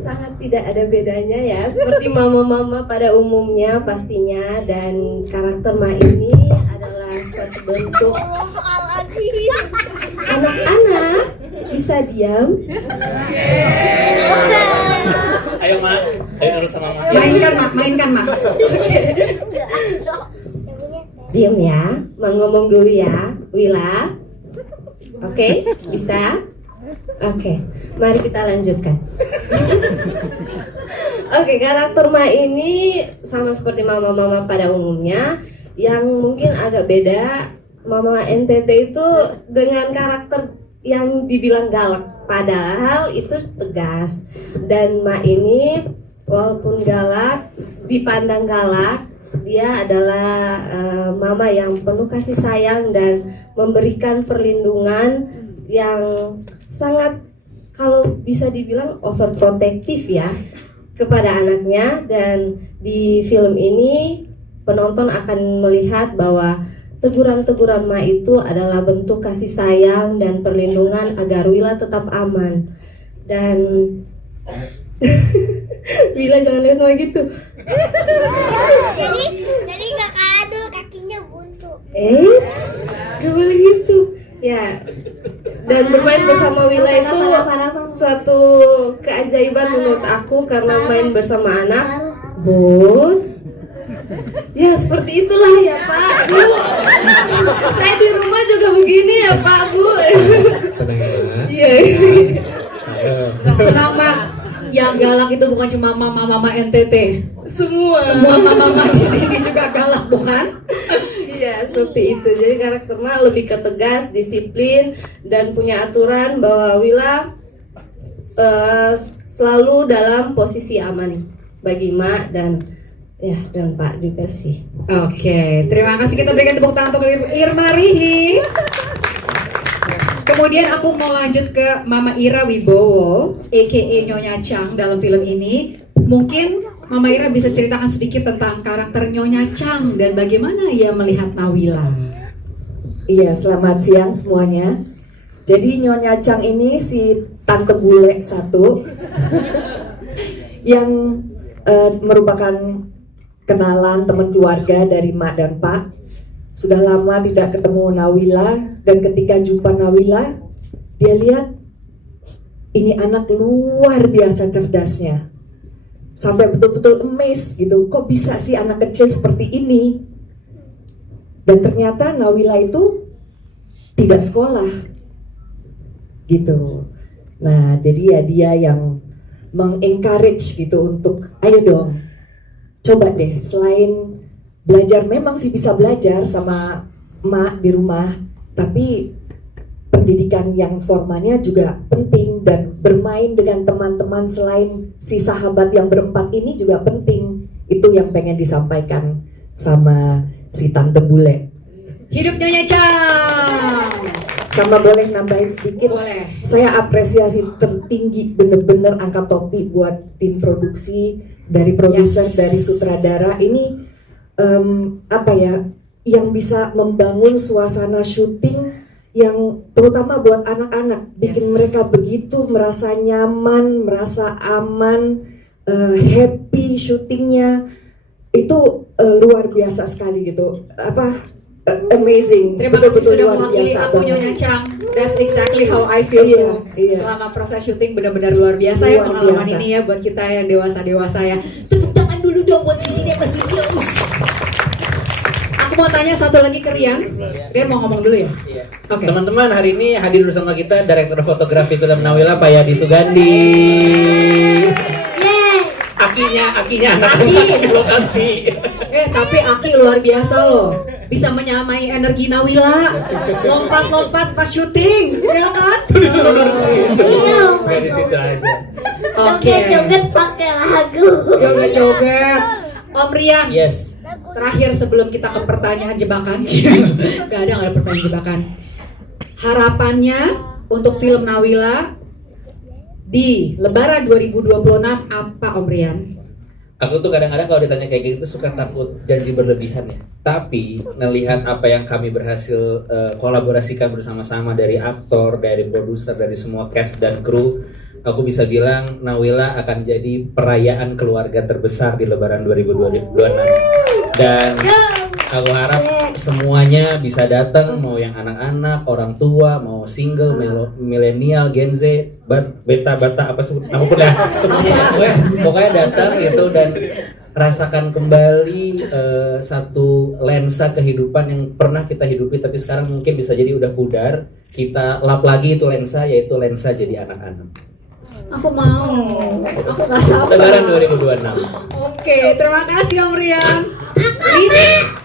Sangat tidak ada bedanya ya, seperti mama-mama pada umumnya pastinya, dan karakter Mak ini adalah suatu bentuk anak-anak bisa diam. Ayo Mak, ayo nurut sama Mak. Mainkan Mak. Diam ya, mau ngomong dulu ya, Wila. Oke, bisa? Oke, mari kita lanjutkan. Oke, karakter Ma ini sama seperti mama-mama pada umumnya. Yang mungkin agak beda, Mama NTT itu dengan karakter yang dibilang galak, padahal itu tegas. Dan Ma ini walaupun galak, dipandang galak, dia adalah mama yang penuh kasih sayang dan memberikan perlindungan yang sangat, kalau bisa dibilang overprotective ya, kepada anaknya. Dan di film ini penonton akan melihat bahwa teguran-teguran Ma itu adalah bentuk kasih sayang dan perlindungan agar Wila tetap aman. Dan Wila jangan lihat sama gitu. Jadi kakak aduh kakinya buntu. Gak boleh gitu. Ya. Dan bermain bersama Wila itu suatu keajaiban menurut aku, karena main bersama anak, Bud. Ya seperti itulah ya Pak, Bu. Saya di rumah juga begini ya Pak, Bu. Iya. Tenang Mak, yang galak itu bukan cuma mama-mama NTT. Semua mama-mama di sini juga galak bukan? Iya. Iya, seperti itu. Jadi karakter Ma lebih ke tegas, disiplin, dan punya aturan bahwa Wila selalu dalam posisi aman bagi Ma dan Pak juga sih. Oke, terima kasih. Kita berikan tepuk tangan untuk Irma Rihi. Kemudian aku mau lanjut ke Mama Ira Wibowo, a.k.a. Nyonya Chang dalam film ini. Mungkin Mama Ira bisa ceritakan sedikit tentang karakter Nyonya Chang dan bagaimana ia melihat Nawila. Iya, selamat siang semuanya. Jadi Nyonya Chang ini si tante bule satu yang merupakan kenalan teman keluarga dari Mak dan Pak. Sudah lama tidak ketemu Nawila, dan ketika jumpa Nawila, dia lihat ini anak luar biasa cerdasnya. Sampai betul-betul amazed gitu, kok bisa sih anak kecil seperti ini? Dan ternyata Nawila itu tidak sekolah gitu. Nah, jadi ya dia yang mengencourage gitu untuk ayo dong, coba deh, selain belajar, memang sih bisa belajar sama Mak di rumah, tapi pendidikan yang formalnya juga penting, dan bermain dengan teman-teman selain si sahabat yang berempat ini juga penting. Itu yang pengen disampaikan sama si tante bule. Hidup Nyonya Chang. Sama boleh nambahin sedikit? Boleh. Saya apresiasi tertinggi bener-bener angkat topi buat tim produksi, dari produser, dari sutradara. Ini yang bisa membangun suasana syuting yang terutama buat anak-anak, bikin mereka begitu merasa nyaman, merasa aman, happy syutingnya itu luar biasa sekali gitu. Amazing. Terima kasih sudah mewakili aku Nyonya Chang. That's exactly how I feel too. Selama proses syuting benar-benar luar biasa ya pengalaman ini ya buat kita yang dewasa-dewasa ya. Tepuk tangan dulu dong buat Visinema Studios. Aku mau tanya satu lagi ke Rian. Rian mau ngomong dulu ya? Oke. Teman-teman, hari ini hadir bersama kita Direktur Fotografi Film Nawila, Pak Yadi Sugandi. Akinya anak di lokasi. Tapi Aki luar biasa loh. Bisa menyamai energi Nawila. Lompat-lompat pas syuting, ya kan? Tuh disuruh nurutin. Kayak di situ aja. Oke. Joget pakai lagu. Joget-joget. Om Rian. Yes. Terakhir sebelum kita ke pertanyaan jebakan. Gak ada pertanyaan jebakan. Harapannya untuk film Nawila di Lebaran 2026 apa Om Rian? Aku tuh kadang-kadang kalau ditanya kayak gitu suka takut janji berlebihan ya. Tapi melihat apa yang kami berhasil kolaborasikan bersama-sama dari aktor, dari produser, dari semua cast dan kru, aku bisa bilang Nawila akan jadi perayaan keluarga terbesar di Lebaran 2026. Dan aku harap semuanya bisa datang, mau yang anak-anak, orang tua, mau single, milenial, Gen Z, beta, apa apapun ya, semuanya pokoknya datang gitu dan rasakan kembali satu lensa kehidupan yang pernah kita hidupi tapi sekarang mungkin bisa jadi udah pudar. Kita lap lagi itu lensa, yaitu lensa jadi anak-anak. Aku mau. Aku gak sabar. Lebaran 2026. Oke, terima kasih Om Rian.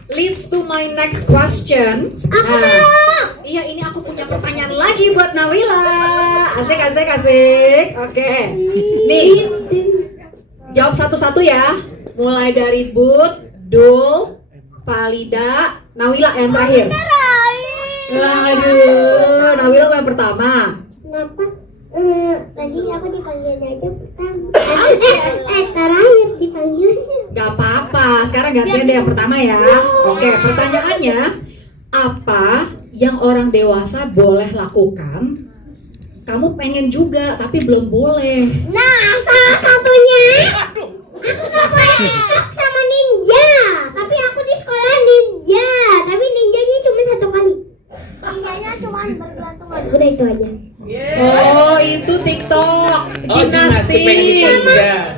Leads to my next question. Iya, ini aku punya pertanyaan lagi buat Nawila. Asik. Oke. Nih. Jawab satu-satu ya. Mulai dari Bud, Dul, Valida, Nawila yang terakhir. Aduh, Nawila yang pertama. Kenapa? Tadi aku dipanggilnya aja pertama. Terakhir dipanggilnya. Gak apa-apa, sekarang gantian deh yang pertama ya. Oke, pertanyaannya, apa yang orang dewasa boleh lakukan, kamu pengen juga tapi belum boleh? Nah, salah satunya aku gak boleh TikTok sama ninja. Tapi aku di sekolah ninja, tapi ninjanya cuma 1 kali. Ninjanya cuma bergelantungan. Udah itu aja. Oh, itu TikTok, gimnastik.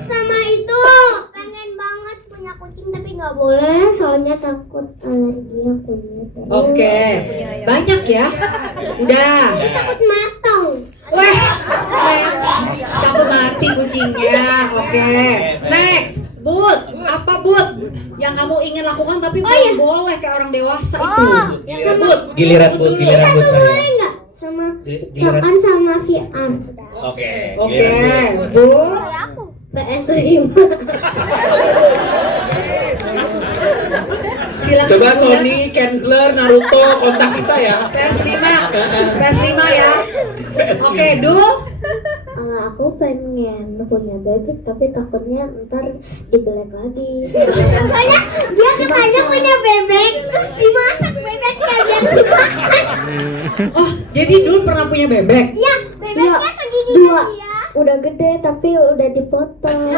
Sama itu pengen banget punya kucing tapi nggak boleh soalnya takut alergi kulit. Oke, banyak ya. Udah. Terus takut matang. Wah, takut mati kucingnya. Oke, next, Bu Bud, apa Bud? Yang kamu ingin lakukan tapi belum boleh kayak orang dewasa itu. Ya, Bud. Giliran Bud saya. Boleh nggak? Sama makan sama VR. Oke. Bud. PS5. Silakan. Coba Sony, Kensler, Naruto kontak kita ya. PS5 ya. Oke, Dul. Aku pengen punya bebek tapi takutnya ntar dibelek lagi. Soalnya dia katanya punya bebek terus dimasak bebeknya biar dimakan. Oh, jadi Dul pernah punya bebek? Iya, bebeknya segini dua. Udah gede tapi udah dipotong.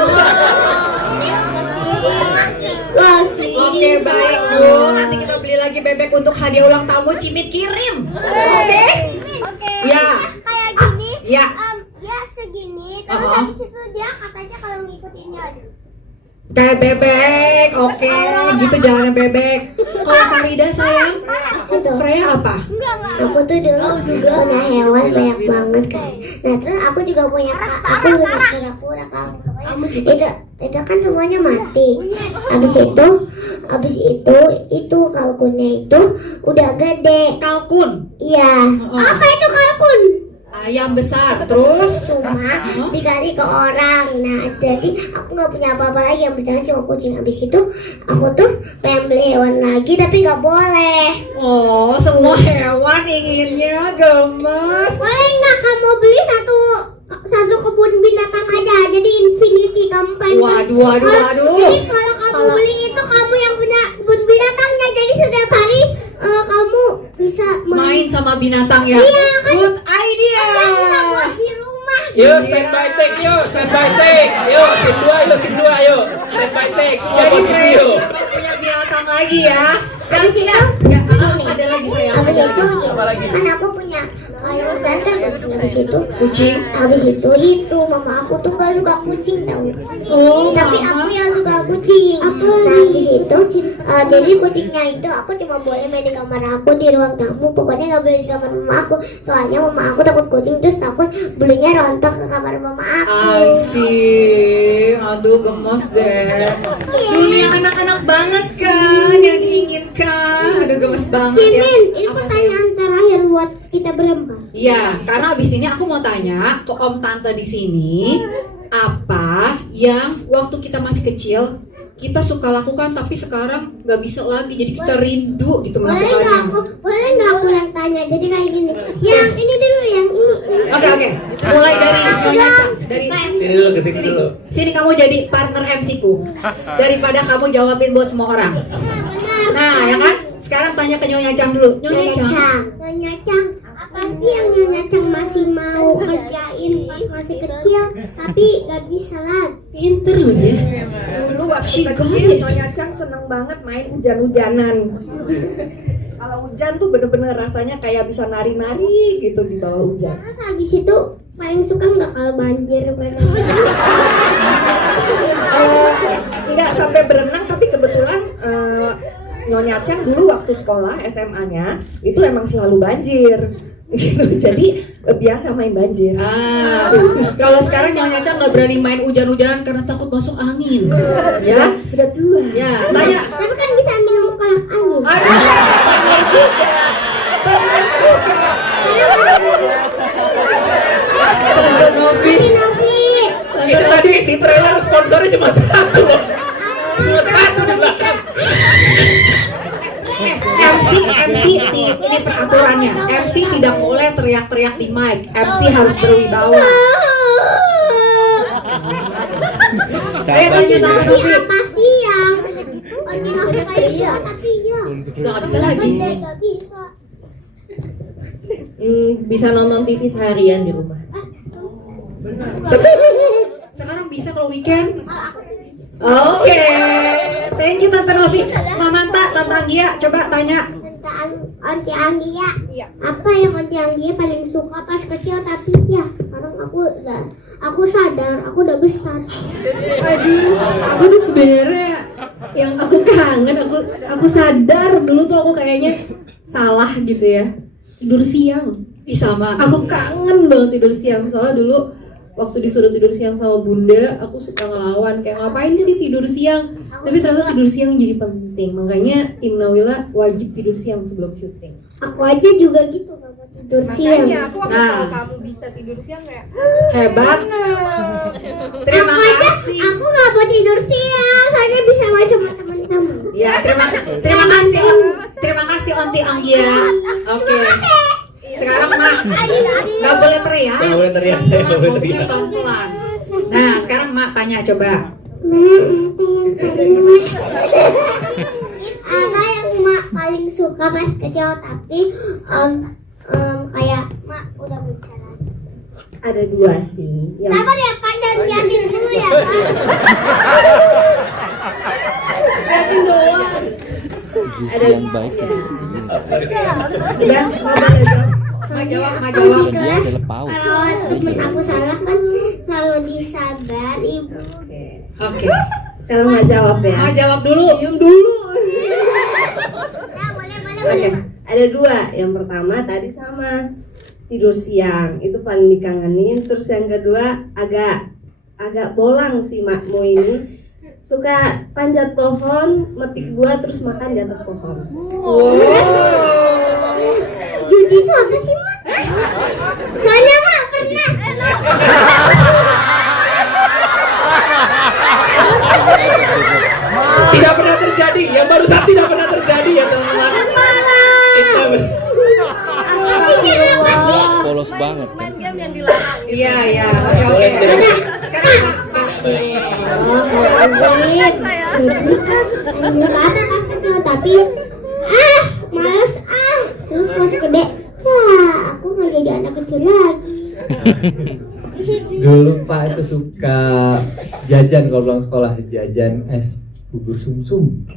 Oke, baik Dul. Nanti kita beli lagi bebek untuk hadiah ulang tahun Cimit kirim. Oke. Ya. Kayak gini. Ya. Ya segini. Terus habis itu dia katanya kalau ngikutinnya. Kayak bebek, oke, gitu jalan bebek. Kalau Farida sayang, Freya apa? Aku tuh dulu punya hewan banyak banget kan. Nah terus aku juga punya aku punya kura-kura kan. Itu kan semuanya mati. Abis itu kalkunnya itu udah gede. Kalkun? Iya. Apa itu kalkun? Ayam besar, terus cuma dikasih ke orang. Nah jadi aku nggak punya apa-apa lagi, yang berjalan cuma kucing. Habis itu aku tuh pengen beli hewan lagi tapi nggak boleh. Oh, semua hewan inginnya gemes. Boleh nggak kamu beli satu kebun binatang aja, jadi infinity kamu pengen. Waduh. Jadi kalau kamu beli itu kamu yang punya kebun binatangnya, jadi setiap hari kamu bisa main sama binatang ya. Iya, kan? Good idea. Bisa buat di rumah. Yuk stand by take, yuk scene 2, yuk stand by take, semua posisi yuk. Punya binatang lagi ya. Habis itu ada lagi sayang. Habis itu kan aku punya ayam ganteng kucing. Habis itu mama aku tuh gak suka kucing tau. Tapi aku yang suka kucing. Nah habis itu jadi kucingnya itu aku cuma boleh main di kamar aku di ruang tamu. Pokoknya gak boleh di kamar mama aku. Soalnya mama aku takut kucing, terus takut bulunya rontok ke kamar mama aku. I see. Aduh gemes deh. Dunia anak-anak banget kan yang diinginkan. Aduh gemes banget ya. Jimin, ini pertanyaan terakhir buat kita berempat. Iya, karena abis ini aku mau tanya ke om tante di sini, apa yang waktu kita masih kecil kita suka lakukan tapi sekarang nggak bisa lagi, jadi kita rindu gitu melakukannya. Boleh nggak aku yang tanya? Jadi kayak gini. Yang ini dulu, yang ini. Oke. Mulai dari Nyonya Cang. Dari Sini dulu, kesini dulu. Sini kamu jadi partner MC-ku. Daripada kamu jawabin buat semua orang. Nah, ya kan? Sekarang tanya ke Nyonya Cang dulu. Nyonya Cang, apa sih yang Nyonya Cang masih mau kerjain pas masih kecil tapi gak bisa lagi? Pinter loh dia. Dulu waktu kecil Nyonya Cang seneng banget main hujan-hujanan. Kalau hujan tuh bener-bener rasanya kayak bisa nari-nari gitu di bawah hujan. Terus habis itu paling suka nggak kalau banjir berenang? Nggak sampai berenang, tapi kebetulan Nyonya Cang dulu waktu sekolah SMA-nya itu emang selalu banjir. Jadi biasa main banjir. Kalau sekarang Nyonya Cang nggak berani main hujan-hujanan karena takut masuk angin. Ya, sudah tua. Ya, tanya. Tapi kan bisa minum kolak angin. Benar juga. Tante Novi. Itu tadi di trailer sponsornya cuma satu. MC ini peraturannya. MC tidak boleh teriak-teriak di mic. MC harus berwibawa. Novi apa sih yang Novi kayak tapi ya udah nggak bisa lagi. Nggak bisa. Bisa nonton TV seharian di rumah. Sekarang bisa kalau weekend. Oke. Thank you Tante Novi. Mama Tante Anggia coba tanya. Onti Anggia, apa yang Onti Anggia paling suka pas kecil tapi ya sekarang aku sadar aku udah besar. Aduh, aku tuh sebenarnya yang aku kangen, aku sadar dulu tuh aku kayaknya salah gitu ya, tidur siang. Sama. Aku kangen banget tidur siang soalnya dulu waktu disuruh tidur siang sama bunda, aku suka ngelawan kayak ngapain sih tidur siang, tapi ternyata tidur siang jadi penting, makanya tim Nawila wajib tidur siang sebelum syuting. Aku aja juga gitu nggak mau tidur siang. Makanya aku waktu tahu kamu bisa tidur siang kayak Hebat. Terima kasih. Aku nggak mau tidur siang, soalnya bisa main sama teman-teman. Ya, terima kasih Onti Anggia. Oke. Sekarang Mak, nggak boleh teriak. Nggak boleh teriak, saya nggak boleh teriak. Pelan-pelan. Nah, sekarang Mak tanya coba. Apa yang Mak paling suka pas kecil tapi kayak Mak udah besar lagi? Ada dua sih. Sabar ya Pak, jangan liatin dulu ya Pak. liatin doang. Gizi yang baik ya. Ya, nggak boleh jawab. Ma jawab. Di kelas kalau temen aku salah kan selalu disabar ibu. Oke. Sekarang nggak jawab ya. Ma jawab dulu. Diem dulu. Ya boleh. Ada dua. Yang pertama tadi sama tidur siang itu paling dikangenin. Terus yang kedua agak bolang si makmu ini, suka panjat pohon, metik buah terus makan di atas pohon. Judi itu apa sih Mak? Soalnya Mak pernah. Tidak pernah terjadi, yang barusan tidak pernah terjadi ya teman-teman. Polos banget kan. Iya. Boleh tidak bisa. Suka apa pas kecil tapi males terus pas gede aku nggak jadi anak kecil lagi. Dulu Pak itu suka jajan kalau pulang sekolah, jajan es bubur sumsum.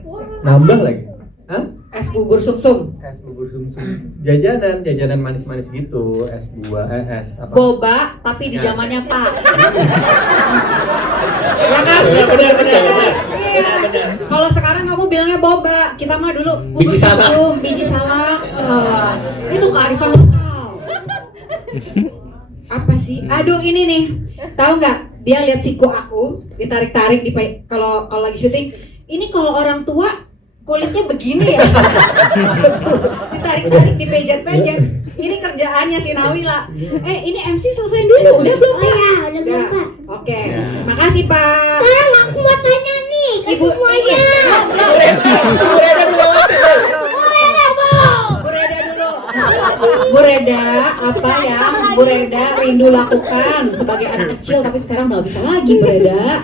Nambah lagi. Hah? Es bubur sumsum. Es bubur sumsum. Jajanan manis-manis gitu, es buah, es apa? Boba tapi di zamannya Pak. Ya kan? Benar. Kalau sekarang kamu bilangnya boba, kita mah dulu Biji salak. sumsum, biji salak. Itu kearifan lokal. Apa sih? Aduh ini nih, tahu nggak? Dia lihat siku aku ditarik-tarik di kalau lagi syuting. Ini kalau orang tua kulitnya begini ya. Ditarik-tarik, dipejat-pejat. Ini kerjaannya si Nawila. Ini MC selesai dulu, udah belum? Oh iya, udah belum Pak. Oke, makasih Pak. Sekarang aku mau tanya nih ke semuanya. Bu Reda, apa yang Bu Reda rindu lakukan sebagai anak kecil tapi sekarang nggak bisa lagi Bu Reda?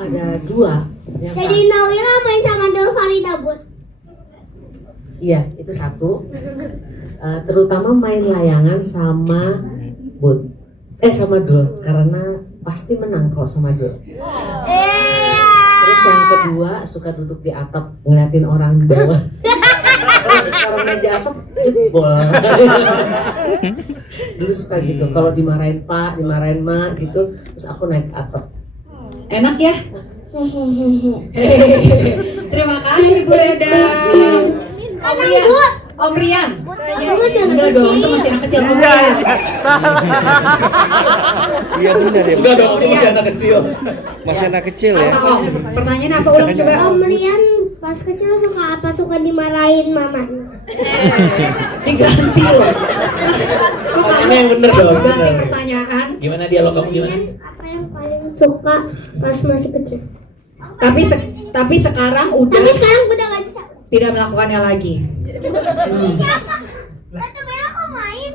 Ada dua. Jadi Nawila main sama Delfarida Bud. Iya, itu satu. Terutama main layangan sama Bud. Sama Dul, karena pasti menang kalau sama Dul. Terus yang kedua, suka duduk di atap ngeliatin orang di bawah. Terus orang naik di atap jebol. Dulu suka gitu, kalau dimarahin Pak, dimarahin Mak gitu, terus aku naik ke atap. Enak ya? Terima kasih Bu Reda. Om Rian. Enggak dong, itu masih anak kecil. Om Rian. Iya benar ya. Enggak dong, masih anak kecil. Masih anak kecil ya. Pertanyaan apa ulang coba? Om Rian pas kecil suka apa? Suka dimarahin mamanya. Diganti loh. Ini yang bener dong. Ganti pertanyaan. Gimana dialog kamu gimana? Apa yang paling suka pas masih kecil? Tapi sekarang udah. Tapi sekarang udah nggak bisa. Tidak melakukannya lagi. Siapa? Tante Bella kok main?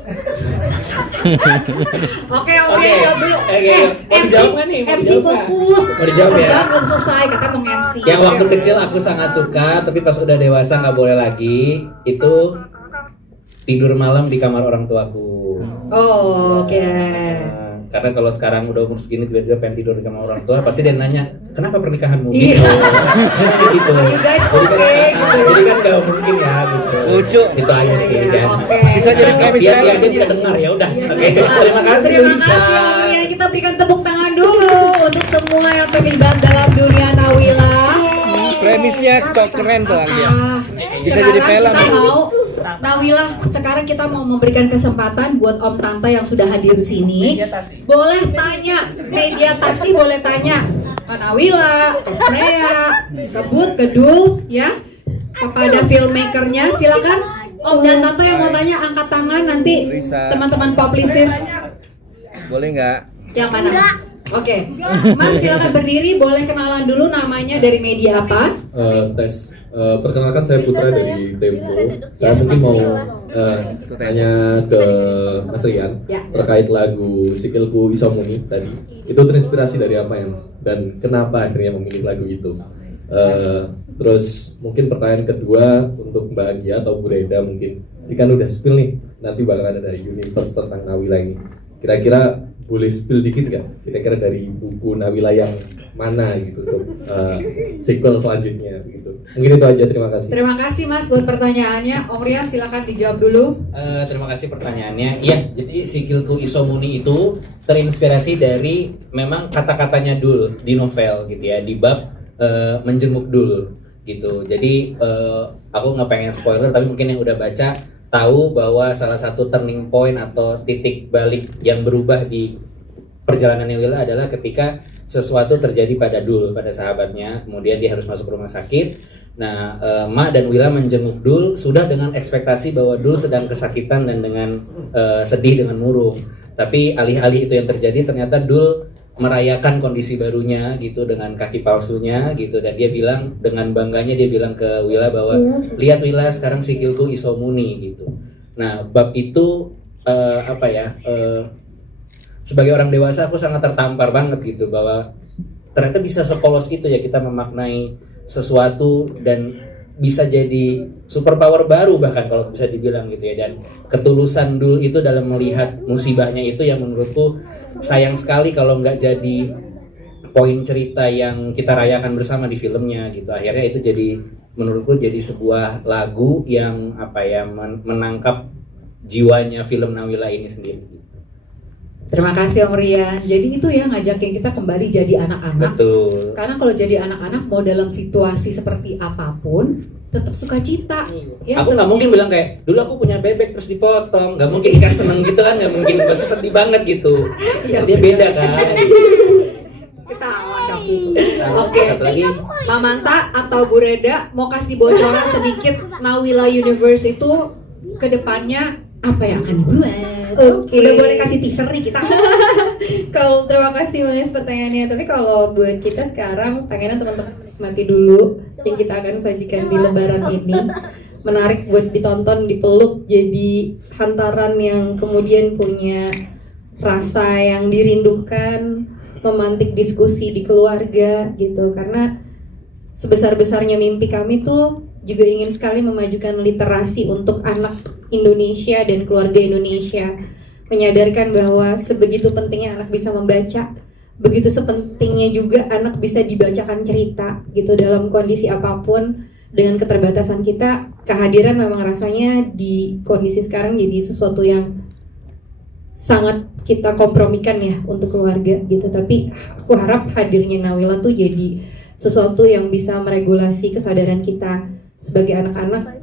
Oke, jawab dulu. Mau dijawab nggak nih? MC fokus. Mau dijawab ya? Kerjaan belum selesai, katanya mau MC. Yang waktu kecil aku sangat suka, tapi pas udah dewasa nggak boleh lagi. Itu tidur malam di kamar orang tuaku. Oh, oke. Karena kalau sekarang udah umur segini tiba-tiba pengen tidur di kamar orang tua, pasti dia nanya, kenapa pernikahanmu? Iya. Gitu. Are you guys okay? Jadi kan nggak mungkin ya gitu. Lucu. Itu aja sih. Dan Bisa jadi dia tidak dengar ya udah. Oke. Terima kasih Lisa. Ya, kita berikan tepuk tangan dulu untuk semua yang terlibat dalam dunia Nawila. Premisnya kok keren tuh Anggia. Bisa Sekarang jadi film. kita mau Nawila, sekarang kita mau memberikan kesempatan buat Om Tante yang sudah hadir di sini. Boleh tanya, media taksi boleh tanya. Kak Nawila, Kak Freya, Kebut, Kedul, ya. Kepada filmmakernya, silakan Om dan Tante yang mau tanya angkat tangan, nanti Risa. teman-teman publisis. Boleh nggak? Yang mana? Oke, Mas silakan berdiri, boleh kenalan dulu namanya dari media apa? Tes. Perkenalkan saya Putra dari Tempo. Saya mungkin mau tanya ke Mas Rian terkait lagu Sikilku Isomuni tadi. Itu terinspirasi dari apa ya Mas? Dan kenapa akhirnya memilih lagu itu? Terus mungkin pertanyaan kedua untuk Mbak Anggia atau Bu Reda mungkin. Ini kan udah spill nih, nanti bakalan ada universe tentang Nawila ini. Kira-kira boleh spill dikit nggak? Kira-kira dari buku Nawila yang mana gitu untuk sequel selanjutnya gitu. Mungkin itu aja, terima kasih. Terima kasih Mas buat pertanyaannya. Om Rian silakan dijawab dulu. Terima kasih pertanyaannya. Iya, jadi Sikilku Isomuni itu terinspirasi dari memang kata-katanya Dul di novel gitu ya, di bab menjenguk Dul gitu. Jadi aku nggak pengen spoiler, tapi mungkin yang udah baca tahu bahwa salah satu turning point atau titik balik yang berubah di perjalanan Nawila adalah ketika sesuatu terjadi pada Dul, pada sahabatnya, kemudian dia harus masuk rumah sakit. Nah, Ma dan Wila menjenguk Dul sudah dengan ekspektasi bahwa Dul sedang kesakitan dan dengan sedih, dengan murung. Tapi alih-alih itu yang terjadi, ternyata Dul merayakan kondisi barunya gitu dengan kaki palsunya gitu, dan dia bilang dengan bangganya, dia bilang ke Wila bahwa lihat Wila, sekarang sikilku Isomuni gitu. Nah, bab itu sebagai orang dewasa aku sangat tertampar banget gitu bahwa ternyata bisa sepolos itu ya kita memaknai sesuatu dan bisa jadi superpower baru bahkan kalau bisa dibilang gitu ya. Dan ketulusan Dul itu dalam melihat musibahnya itu yang menurutku sayang sekali kalau nggak jadi poin cerita yang kita rayakan bersama di filmnya gitu. Akhirnya itu jadi menurutku jadi sebuah lagu yang menangkap jiwanya film Nawila ini sendiri. Terima kasih Om Rian. Jadi itu ya ngajakin kita kembali jadi anak-anak. Betul. Karena kalau jadi anak-anak mau dalam situasi seperti apapun tetap sukacita. Ya, aku nggak mungkin bilang kayak dulu aku punya bebek terus dipotong. Nggak mungkin ikan seneng gitu kan, nggak mungkin. Pasti sedih banget gitu. Ya, dia beda kan. Ketawa Syaki. Oke. Lagi Mamanta atau Bu Reda mau kasih bocoran sedikit Nawila Universe itu kedepannya apa yang akan dibuat? Oke. Udah boleh kasih teaser nih kita. Kalau terima kasih Mas pertanyaannya. Tapi kalau buat kita sekarang pengennya teman-teman menikmati dulu yang kita akan sajikan di Lebaran ini. Menarik buat ditonton, dipeluk, jadi hantaran yang kemudian punya rasa yang dirindukan, memantik diskusi di keluarga gitu. Karena sebesar-besarnya mimpi kami tuh juga ingin sekali memajukan literasi untuk anak Indonesia dan keluarga Indonesia, menyadarkan bahwa sebegitu pentingnya anak bisa membaca, begitu sepentingnya juga anak bisa dibacakan cerita gitu dalam kondisi apapun. Dengan keterbatasan kita, kehadiran memang rasanya di kondisi sekarang jadi sesuatu yang sangat kita kompromikan ya untuk keluarga gitu. Tapi aku harap hadirnya Nawila tuh jadi sesuatu yang bisa meregulasi kesadaran kita sebagai anak-anak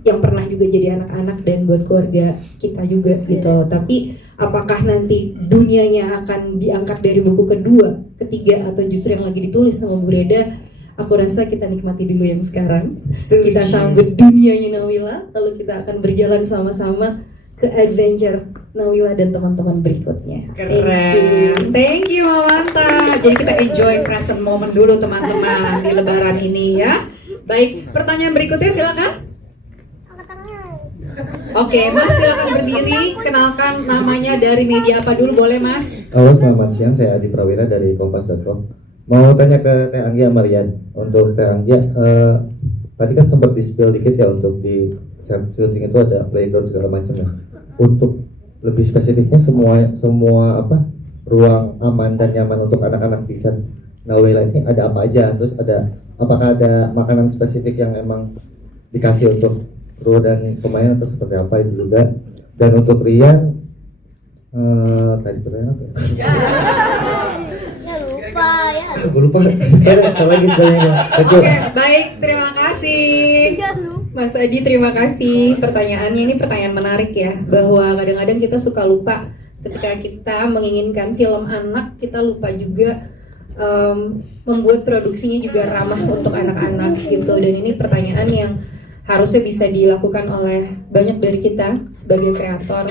yang pernah juga jadi anak-anak dan buat keluarga kita juga gitu. Tapi apakah nanti dunianya akan diangkat dari buku kedua, ketiga, atau justru yang lagi ditulis sama Bu Reda? Aku rasa kita nikmati dulu yang sekarang. Kita sambut dunianya Nawila, lalu kita akan berjalan sama-sama ke adventure Nawila dan teman-teman berikutnya. Keren. Thank you Mamanta. Jadi kita enjoy present moment dulu teman-teman di Lebaran ini ya. Baik, pertanyaan berikutnya silakan. Oke, Mas silakan berdiri, kenalkan namanya dari media apa dulu boleh Mas? Halo, selamat siang, saya Adi Prawira dari Kompas.com. Mau tanya ke Teh Anggia Marian. Untuk Teh Anggia, tadi kan sempat di-spill dikit ya untuk di set shooting itu ada playground segala macam ya. Untuk lebih spesifiknya semua ruang aman dan nyaman untuk anak-anak di set Nawila ini ada apa aja? Terus apakah ada makanan spesifik yang emang dikasih untuk kru dan pemain atau seperti apa itu juga? Dan untuk Rian, tadi pertanyaan apa ya? lupa ya. Gue lupa. Kita lagi pertanyaannya. Oke, baik, terima kasih Mas Adi, terima kasih pertanyaannya. Ini pertanyaan menarik ya, bahwa kadang-kadang kita suka lupa ketika kita menginginkan film anak, kita lupa juga membuat produksinya juga ramah untuk anak-anak gitu. Dan ini pertanyaan yang harusnya bisa dilakukan oleh banyak dari kita sebagai kreator.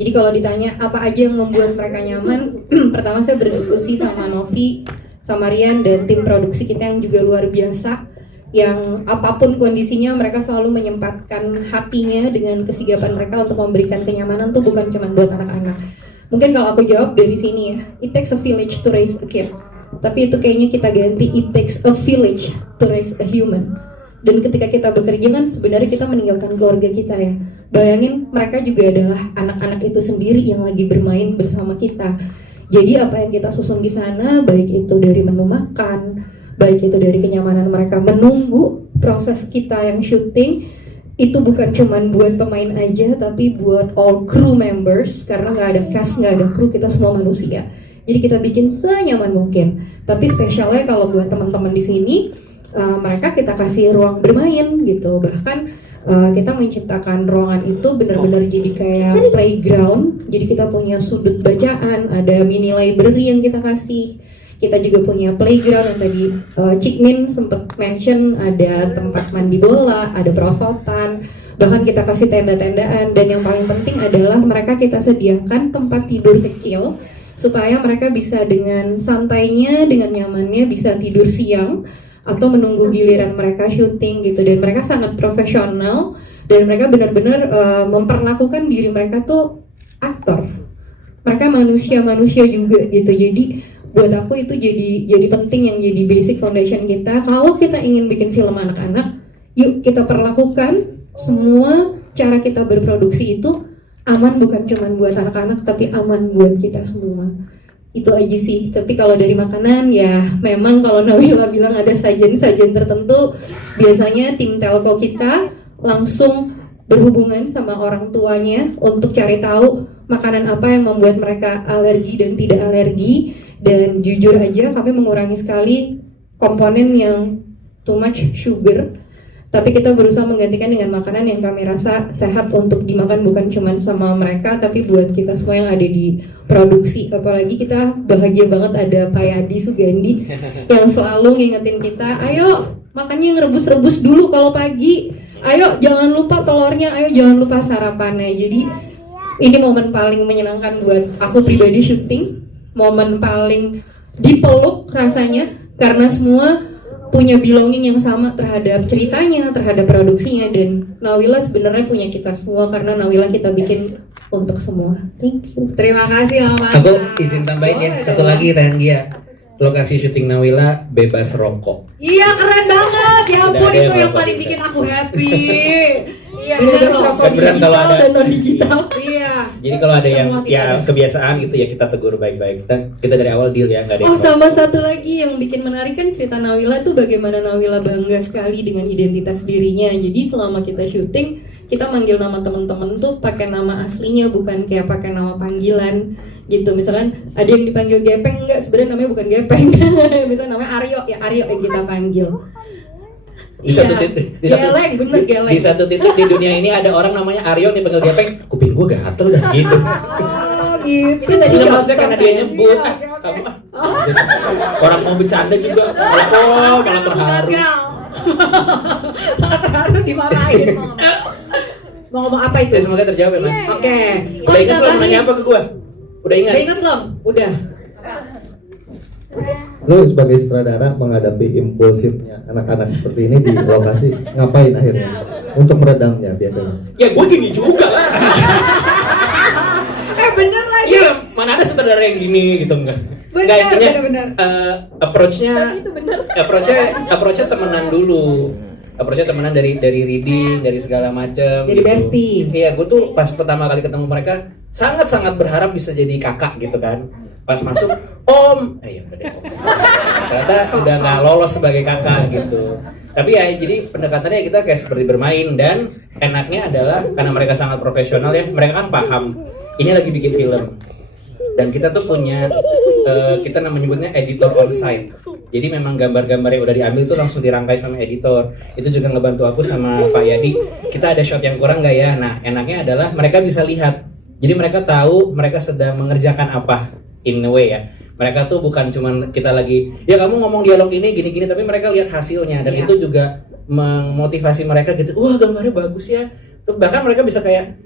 Jadi kalau ditanya apa aja yang membuat mereka nyaman, pertama saya berdiskusi sama Novi, sama Rian dan tim produksi kita yang juga luar biasa, yang apapun kondisinya mereka selalu menyempatkan hatinya dengan kesigapan mereka untuk memberikan kenyamanan tuh bukan cuma buat anak-anak. Mungkin kalau aku jawab dari sini ya, it takes a village to raise a kid. Tapi itu kayaknya kita ganti, it takes a village to raise a human. Dan ketika kita bekerja kan sebenarnya kita meninggalkan keluarga kita ya. Bayangin mereka juga adalah anak-anak itu sendiri yang lagi bermain bersama kita. Jadi apa yang kita susun di sana, baik itu dari menu makan, baik itu dari kenyamanan mereka menunggu proses kita yang syuting, itu bukan cuman buat pemain aja, tapi buat all crew members. Karena nggak ada cast, nggak ada kru, kita semua manusia. Jadi kita bikin senyaman mungkin. Tapi spesialnya kalau buat teman-teman di sini, mereka kita kasih ruang bermain gitu. Bahkan kita menciptakan ruangan itu benar-benar jadi kayak playground. Jadi kita punya sudut bacaan, ada mini library yang kita kasih. Kita juga punya playground yang tadi Cik Min sempat mention, ada tempat mandi bola, ada perosotan, bahkan kita kasih tenda-tendaan. Dan yang paling penting adalah mereka kita sediakan tempat tidur kecil supaya mereka bisa dengan santainya, dengan nyamannya bisa tidur siang atau menunggu giliran mereka syuting gitu. Dan mereka sangat profesional dan mereka benar-benar memperlakukan diri mereka tuh aktor. Mereka manusia-manusia juga gitu. Jadi buat aku itu jadi penting, yang jadi basic foundation kita. Kalau kita ingin bikin film anak-anak, yuk kita perlakukan semua cara kita berproduksi itu aman, bukan cuma buat anak-anak tapi aman buat kita semua. Itu aja sih. Tapi kalau dari makanan ya memang kalau Nawila bilang ada sajian-sajian tertentu, biasanya tim telco kita langsung berhubungan sama orang tuanya untuk cari tahu makanan apa yang membuat mereka alergi dan tidak alergi. Dan jujur aja kami mengurangi sekali komponen yang too much sugar, tapi kita berusaha menggantikan dengan makanan yang kami rasa sehat untuk dimakan bukan cuma sama mereka tapi buat kita semua yang ada di produksi. Apalagi kita bahagia banget ada Pak Yadi Sugandi yang selalu ngingetin kita, ayo makannya yang rebus-rebus dulu kalau pagi, ayo jangan lupa telurnya, ayo jangan lupa sarapannya. Jadi ini momen paling menyenangkan buat aku pribadi syuting, momen paling dipeluk rasanya karena semua punya belonging yang sama terhadap ceritanya, terhadap produksinya. Dan Nawila sebenarnya punya kita semua karena Nawila kita bikin untuk semua. Thank you. Terima kasih Mama. Aku izin tambahin ya, satu lagi Tanggia. Lokasi syuting Nawila bebas rokok. Iya keren banget, ya ampun itu yang paling bikin aku happy. Iya bebas rokok digital dan non digital. Iya. Jadi kalau ada yang ya kebiasaan gitu ya kita tegur baik-baik. Kita dari awal deal ya, nggak ada. Oh sama satu lagi yang bikin menarik kan cerita Nawila tuh bagaimana Nawila bangga sekali dengan identitas dirinya. Jadi selama kita syuting kita manggil nama teman-teman tuh pakai nama aslinya, bukan kayak pakai nama panggilan gitu. Misalkan ada yang dipanggil Gepeng, enggak, sebenarnya namanya bukan Gepeng. Misalnya namanya Aryo, ya Aryo yang kita panggil. Di satu titik, geleng, bener geleng. Di satu titik di dunia ini ada orang namanya Aryo dipanggil Gepeng, kuping gue gatel dah gitu. Oh gitu. Itu tadi contoh maksudnya karena dia nyebut, kamu orang mau bercanda juga, malah terharu. Malah terharu dimarahin. Mau ngomong apa itu? Ya, semoga terjawab ya Mas. Oke. Udah ingat belum nanya apa ke gue? Udah ingat? Udah ingat belum? Udah. Lu sebagai sutradara menghadapi impulsifnya anak-anak seperti ini di lokasi, ngapain akhirnya untuk meredamnya biasanya? Ya gue gini juga lah. Bener lagi. Iya, mana ada sutradara yang gini gitu enggak? Enggak, intinya approach-nya temenan dulu. Approach-nya temenan dari reading, dari segala macam. Jadi gitu. Bestie. Iya, gue tuh pas pertama kali ketemu mereka sangat-sangat berharap bisa jadi kakak gitu kan. Pas masuk, Om, ya udah deh Om. Ternyata udah nggak lolos sebagai kakak gitu. Tapi ya jadi pendekatannya kita kayak seperti bermain. Dan enaknya adalah karena mereka sangat profesional ya, mereka kan paham ini lagi bikin film. Dan kita tuh punya kita menyebutnya editor on site. Jadi memang gambar-gambar yang udah diambil tuh langsung dirangkai sama editor. Itu juga ngebantu aku sama Pak Yadi. Kita ada shot yang kurang nggak ya? Nah, enaknya adalah mereka bisa lihat. Jadi mereka tahu mereka sedang mengerjakan apa in a way ya. Mereka tuh bukan cuman kita lagi, ya kamu ngomong dialog ini gini-gini, tapi mereka lihat hasilnya. Dan itu juga memotivasi mereka gitu. Wah, gambarnya bagus ya. Tuh, bahkan mereka bisa kayak,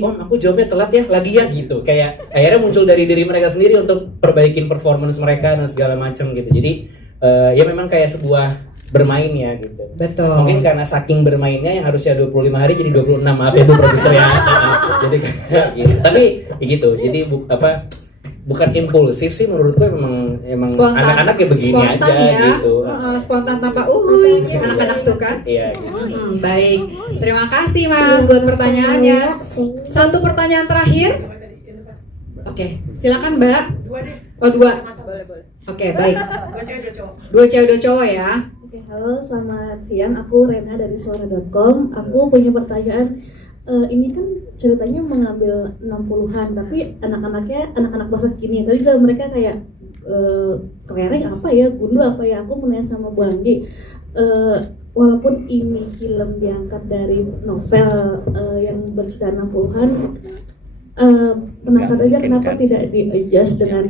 om aku jawabnya telat ya lagi ya gitu. Kayak akhirnya muncul dari diri mereka sendiri untuk perbaikin performance mereka dan segala macam gitu. Jadi ya memang kayak sebuah bermain ya gitu. Betul. Mungkin karena saking bermainnya yang harusnya 25 hari jadi 26, maaf ya Bu produser ya. Jadi gitu. Tapi ya gitu. Jadi bukan impulsif sih menurutku, emang anak-anak ya begini aja ya. gitu. Spontan tanpa uhuy, anak-anak tuh kan. Iya gitu. Baik. Terima kasih Mas buat pertanyaannya. Satu pertanyaan terakhir. Oke, silakan Mbak. Oh, 2. Boleh. Oke, baik. 2 cewek 2 cowok ya. Oke, halo, selamat siang. Aku Rena dari suara.com. Aku punya pertanyaan. Ini kan ceritanya mengambil 60-an, tapi anak-anaknya anak-anak masa kini. Tadi juga mereka kayak kelereng apa ya, gundu apa ya. Aku mau nanya sama Bu Andi. Walaupun ini film diangkat dari novel yang bercerita 60-an, penasaran aja kenapa tidak di-adjust dengan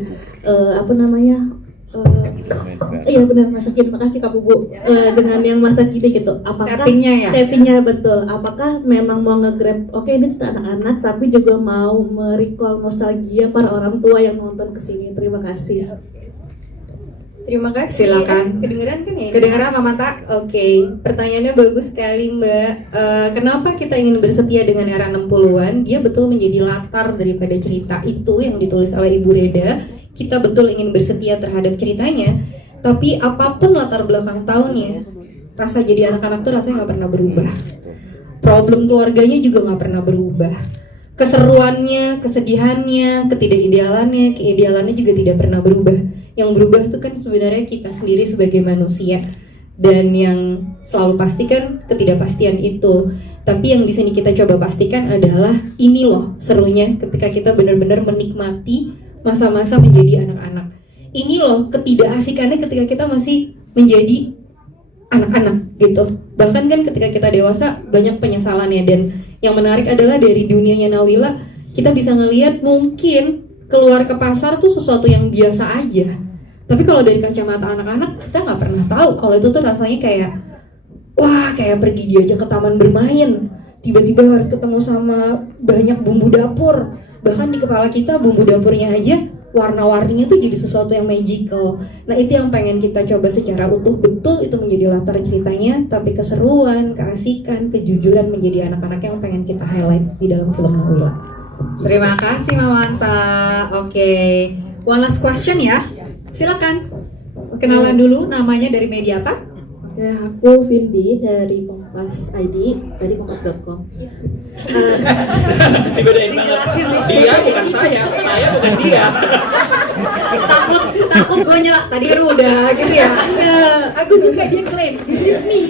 iya benar masa kini. Makasih Kak Bu. Dengan yang masa kini gitu. Apakah settingnya betul? Apakah memang mau nge-grab ini tentang anak-anak tapi juga mau merecall nostalgia para orang tua yang nonton kesini. Terima kasih. Terima kasih. Silakan. Kedengeran kan ya? Kedengeran Mama Tak? Oke, pertanyaannya bagus sekali Mbak. Kenapa kita ingin bersetia dengan era 60-an? Dia betul menjadi latar daripada cerita itu yang ditulis oleh Ibu Reda. Kita betul ingin bersetia terhadap ceritanya. Tapi apapun latar belakang tahunnya, rasa jadi anak-anak tuh rasanya gak pernah berubah. Problem keluarganya juga gak pernah berubah. Keseruannya, kesedihannya, ketidakidealannya, keidealannya juga tidak pernah berubah. Yang berubah itu kan sebenarnya kita sendiri sebagai manusia. Dan yang selalu pastikan ketidakpastian itu. Tapi yang di sini kita coba pastikan adalah ini loh serunya ketika kita benar-benar menikmati masa-masa menjadi anak-anak. Ini loh ketidakasikannya ketika kita masih menjadi anak-anak gitu. Bahkan kan ketika kita dewasa banyak penyesalannya. Dan yang menarik adalah dari dunianya Nawila, kita bisa ngelihat mungkin keluar ke pasar tuh sesuatu yang biasa aja. Tapi kalau dari kacamata anak-anak, kita nggak pernah tahu kalau itu tuh rasanya kayak, wah kayak pergi diajak ke taman bermain, tiba-tiba harus ketemu sama banyak bumbu dapur. Bahkan di kepala kita bumbu dapurnya aja warna-warninya tuh jadi sesuatu yang magical. Nah itu yang pengen kita coba secara utuh, betul itu menjadi latar ceritanya, tapi keseruan, keasikan, kejujuran menjadi anak-anak yang pengen kita highlight di dalam film Nawila. Terima kasih Mama Anta. Oke, one last question ya. Silakan. Kenalan dulu, namanya dari media apa? Oke, aku Vindi dari Kompas ID, tadi kompas.com. Dijelasin nih. Dia bukan saya bukan dia. takut gue nyelak tadi kan udah gitu ya. Aku suka dia klaim, this is me.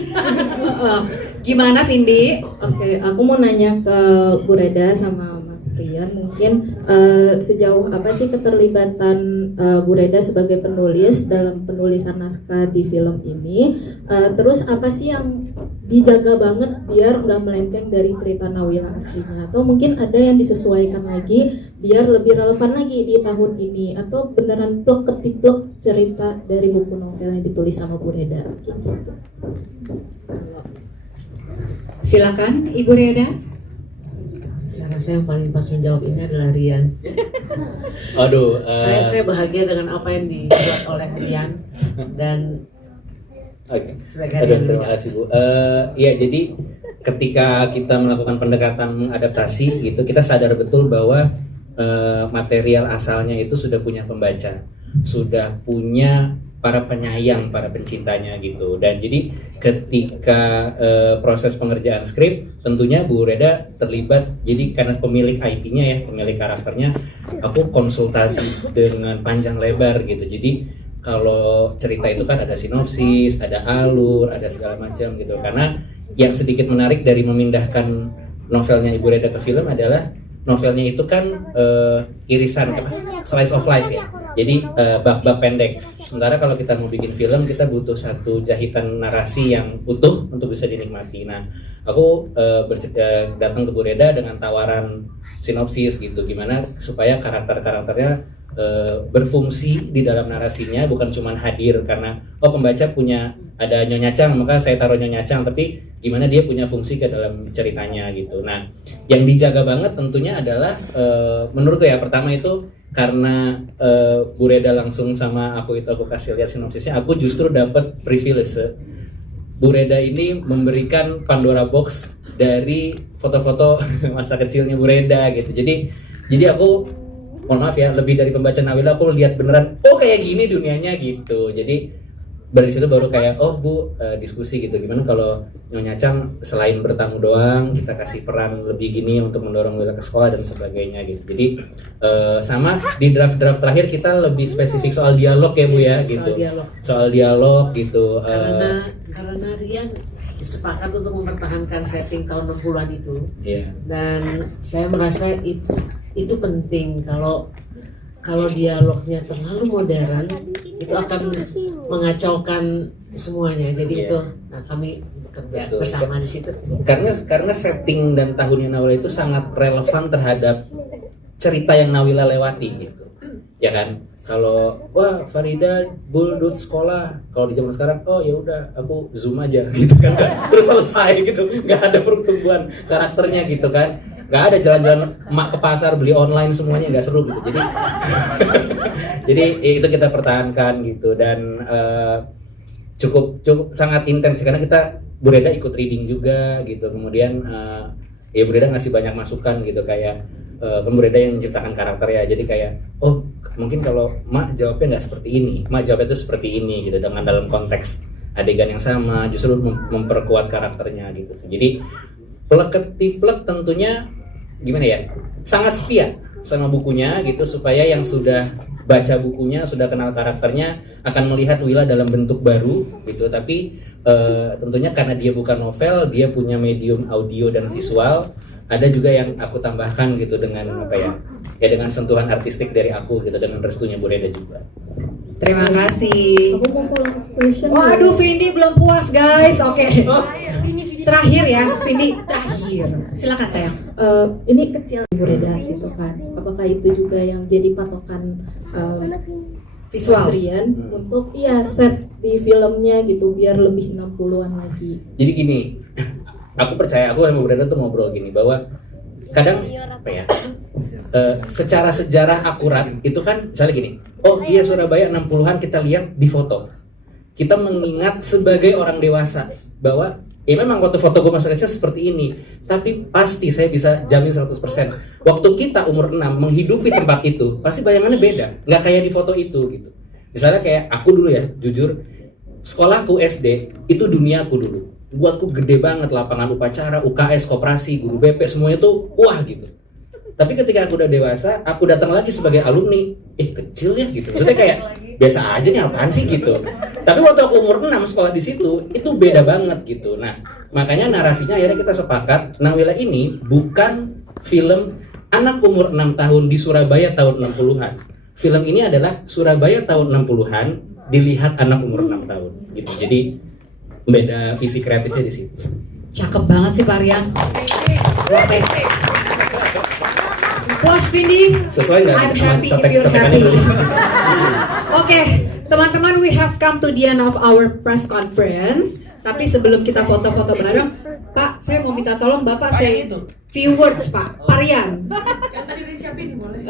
Gimana Vindi? Oke, aku mau nanya ke Bu Reda sama Mas Rian, mungkin sejauh apa sih keterlibatan Bu Reda sebagai penulis dalam penulisan naskah di film ini? Terus apa sih yang dijaga banget biar nggak melenceng dari cerita Nawila aslinya? Atau mungkin ada yang disesuaikan lagi biar lebih relevan lagi di tahun ini? Atau beneran plek-ketiplek cerita dari buku novel yang ditulis sama Bu Reda? Gitu. Silakan Ibu Reda. Saya rasa yang paling pas menjawab ini adalah Rian. Aduh, saya bahagia dengan apa yang dibuat oleh Rian dan terima kasih Bu. Ya jadi ketika kita melakukan pendekatan adaptasi gitu, kita sadar betul bahwa material asalnya itu sudah punya pembaca, sudah punya para penyayang, para pencintanya gitu. Dan jadi ketika proses pengerjaan skrip, tentunya Bu Reda terlibat. Jadi karena pemilik IP-nya ya, pemilik karakternya, aku konsultasi dengan panjang lebar gitu. Jadi kalau cerita itu kan ada sinopsis, ada alur, ada segala macam gitu. Karena yang sedikit menarik dari memindahkan novelnya Ibu Reda ke film adalah novelnya itu kan irisan slice of life ya. Jadi bab-bab pendek. Sementara kalau kita mau bikin film, kita butuh satu jahitan narasi yang utuh untuk bisa dinikmati. Nah, aku datang ke Bu Reda dengan tawaran sinopsis gitu, gimana supaya karakternya berfungsi di dalam narasinya, bukan cuma hadir karena pembaca punya ada Nyonya Chang maka saya taruh Nyonya Chang, tapi gimana dia punya fungsi ke dalam ceritanya gitu. Nah, yang dijaga banget tentunya adalah menurutku ya, pertama itu karena Bu Reda langsung sama aku kasih lihat sinopsisnya, aku justru dapat privilege. Bu Reda ini memberikan Pandora Box dari foto-foto masa kecilnya Bu Reda gitu. Jadi aku mohon maaf ya, lebih dari pembaca Nawila, aku lihat beneran kayak gini dunianya gitu. Jadi dari situ baru kayak Bu diskusi gitu, gimana kalau Nyonya Chang selain bertamu doang, kita kasih peran lebih gini untuk mendorong Nawila ke sekolah dan sebagainya gitu. Jadi sama di draft terakhir kita lebih spesifik soal dialog ya Bu ya gitu. Soal dialog gitu. Karena Rian sepakat untuk mempertahankan setting tahun 60-an itu. Dan saya merasa itu penting. Kalau dialognya terlalu modern itu akan mengacaukan semuanya. Jadi itu kami bekerja bersama di situ. Karena setting dan tahunnya Nawila itu sangat relevan terhadap cerita yang Nawila lewati gitu. Ya kan? Kalau Farida buldut sekolah, kalau di zaman sekarang ya udah aku zoom aja gitu kan, terus selesai gitu, nggak ada pertumbuhan karakternya gitu kan, nggak ada jalan-jalan emak ke pasar beli online, semuanya nggak seru gitu. Jadi itu kita pertahankan gitu, dan cukup sangat intens karena kita Bu Reda ikut reading juga gitu, kemudian ya Bu Reda ngasih banyak masukan gitu, kayak Bu Reda yang menciptakan karakter ya, jadi kayak mungkin kalau Mak jawabnya nggak seperti ini, Mak jawabnya itu seperti ini gitu, dengan dalam konteks adegan yang sama justru memperkuat karakternya gitu. Jadi plek tentunya gimana ya, sangat setia sama bukunya gitu, supaya yang sudah baca bukunya, sudah kenal karakternya akan melihat Wila dalam bentuk baru gitu. Tapi tentunya karena dia bukan novel, dia punya medium audio dan visual. Ada juga yang aku tambahkan gitu dengan dengan sentuhan artistik dari aku gitu, dengan restunya Bu Reda juga. Terima kasih. Aku mau follow up question. Waduh, Vindi belum puas guys. Oke. Terakhir ya, Vindi terakhir. Silakan sayang. Ini kecil Bu Reda gitu kan. Apakah itu juga yang jadi patokan visual Mas Rian untuk set di filmnya gitu biar lebih 60-an lagi. Jadi gini, aku percaya, aku sama Bu Reda tuh ngobrol gini, bahwa kadang secara sejarah akurat itu kan misalnya gini, Surabaya 60-an kita lihat di foto, kita mengingat sebagai orang dewasa bahwa memang waktu foto gue masa kecil seperti ini, tapi pasti saya bisa jamin 100% waktu kita umur 6 menghidupi tempat itu pasti bayangannya beda, nggak kayak di foto itu gitu. Misalnya kayak aku dulu ya, jujur sekolahku SD itu duniaku dulu, buatku gede banget, lapangan upacara, UKS, koperasi, guru BP, semuanya tuh wah gitu. Tapi ketika aku udah dewasa, aku datang lagi sebagai alumni, kecil ya gitu. Maksudnya kayak biasa aja nih, apaan sih gitu. Tapi waktu aku umur 6 sekolah di situ, itu beda banget gitu. Nah, makanya narasinya akhirnya kita sepakat, Nawila ini bukan film anak umur 6 tahun di Surabaya tahun 60-an. Film ini adalah Surabaya tahun 60-an dilihat anak umur 6 tahun gitu. Jadi beda visi kreatifnya di situ. Cakep banget sih Pak Rian. Puas Vindi? Sesuai nggak? I'm happy if you're happy. Oke, teman-teman, we have come to the end of our press conference. Tapi sebelum kita foto-foto bareng, Pak, saya mau minta tolong Bapak say few words, Pak. Rian. Yang tadi disiapin boleh.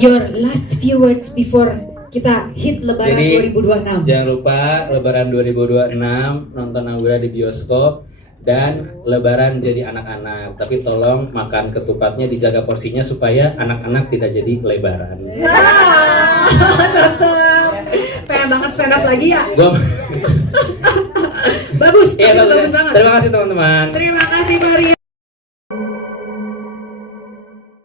Your last few words before kita hit Lebaran. Jadi, 2026. Jangan lupa Lebaran 2026 nonton Nawila di bioskop, dan Lebaran jadi anak-anak. Tapi tolong makan ketupatnya dijaga porsinya supaya anak-anak tidak jadi lebaran. Pengen banget stand up lagi ya. Bagus, bagus banget. Terima kasih teman-teman. Terima kasih Pak Rian.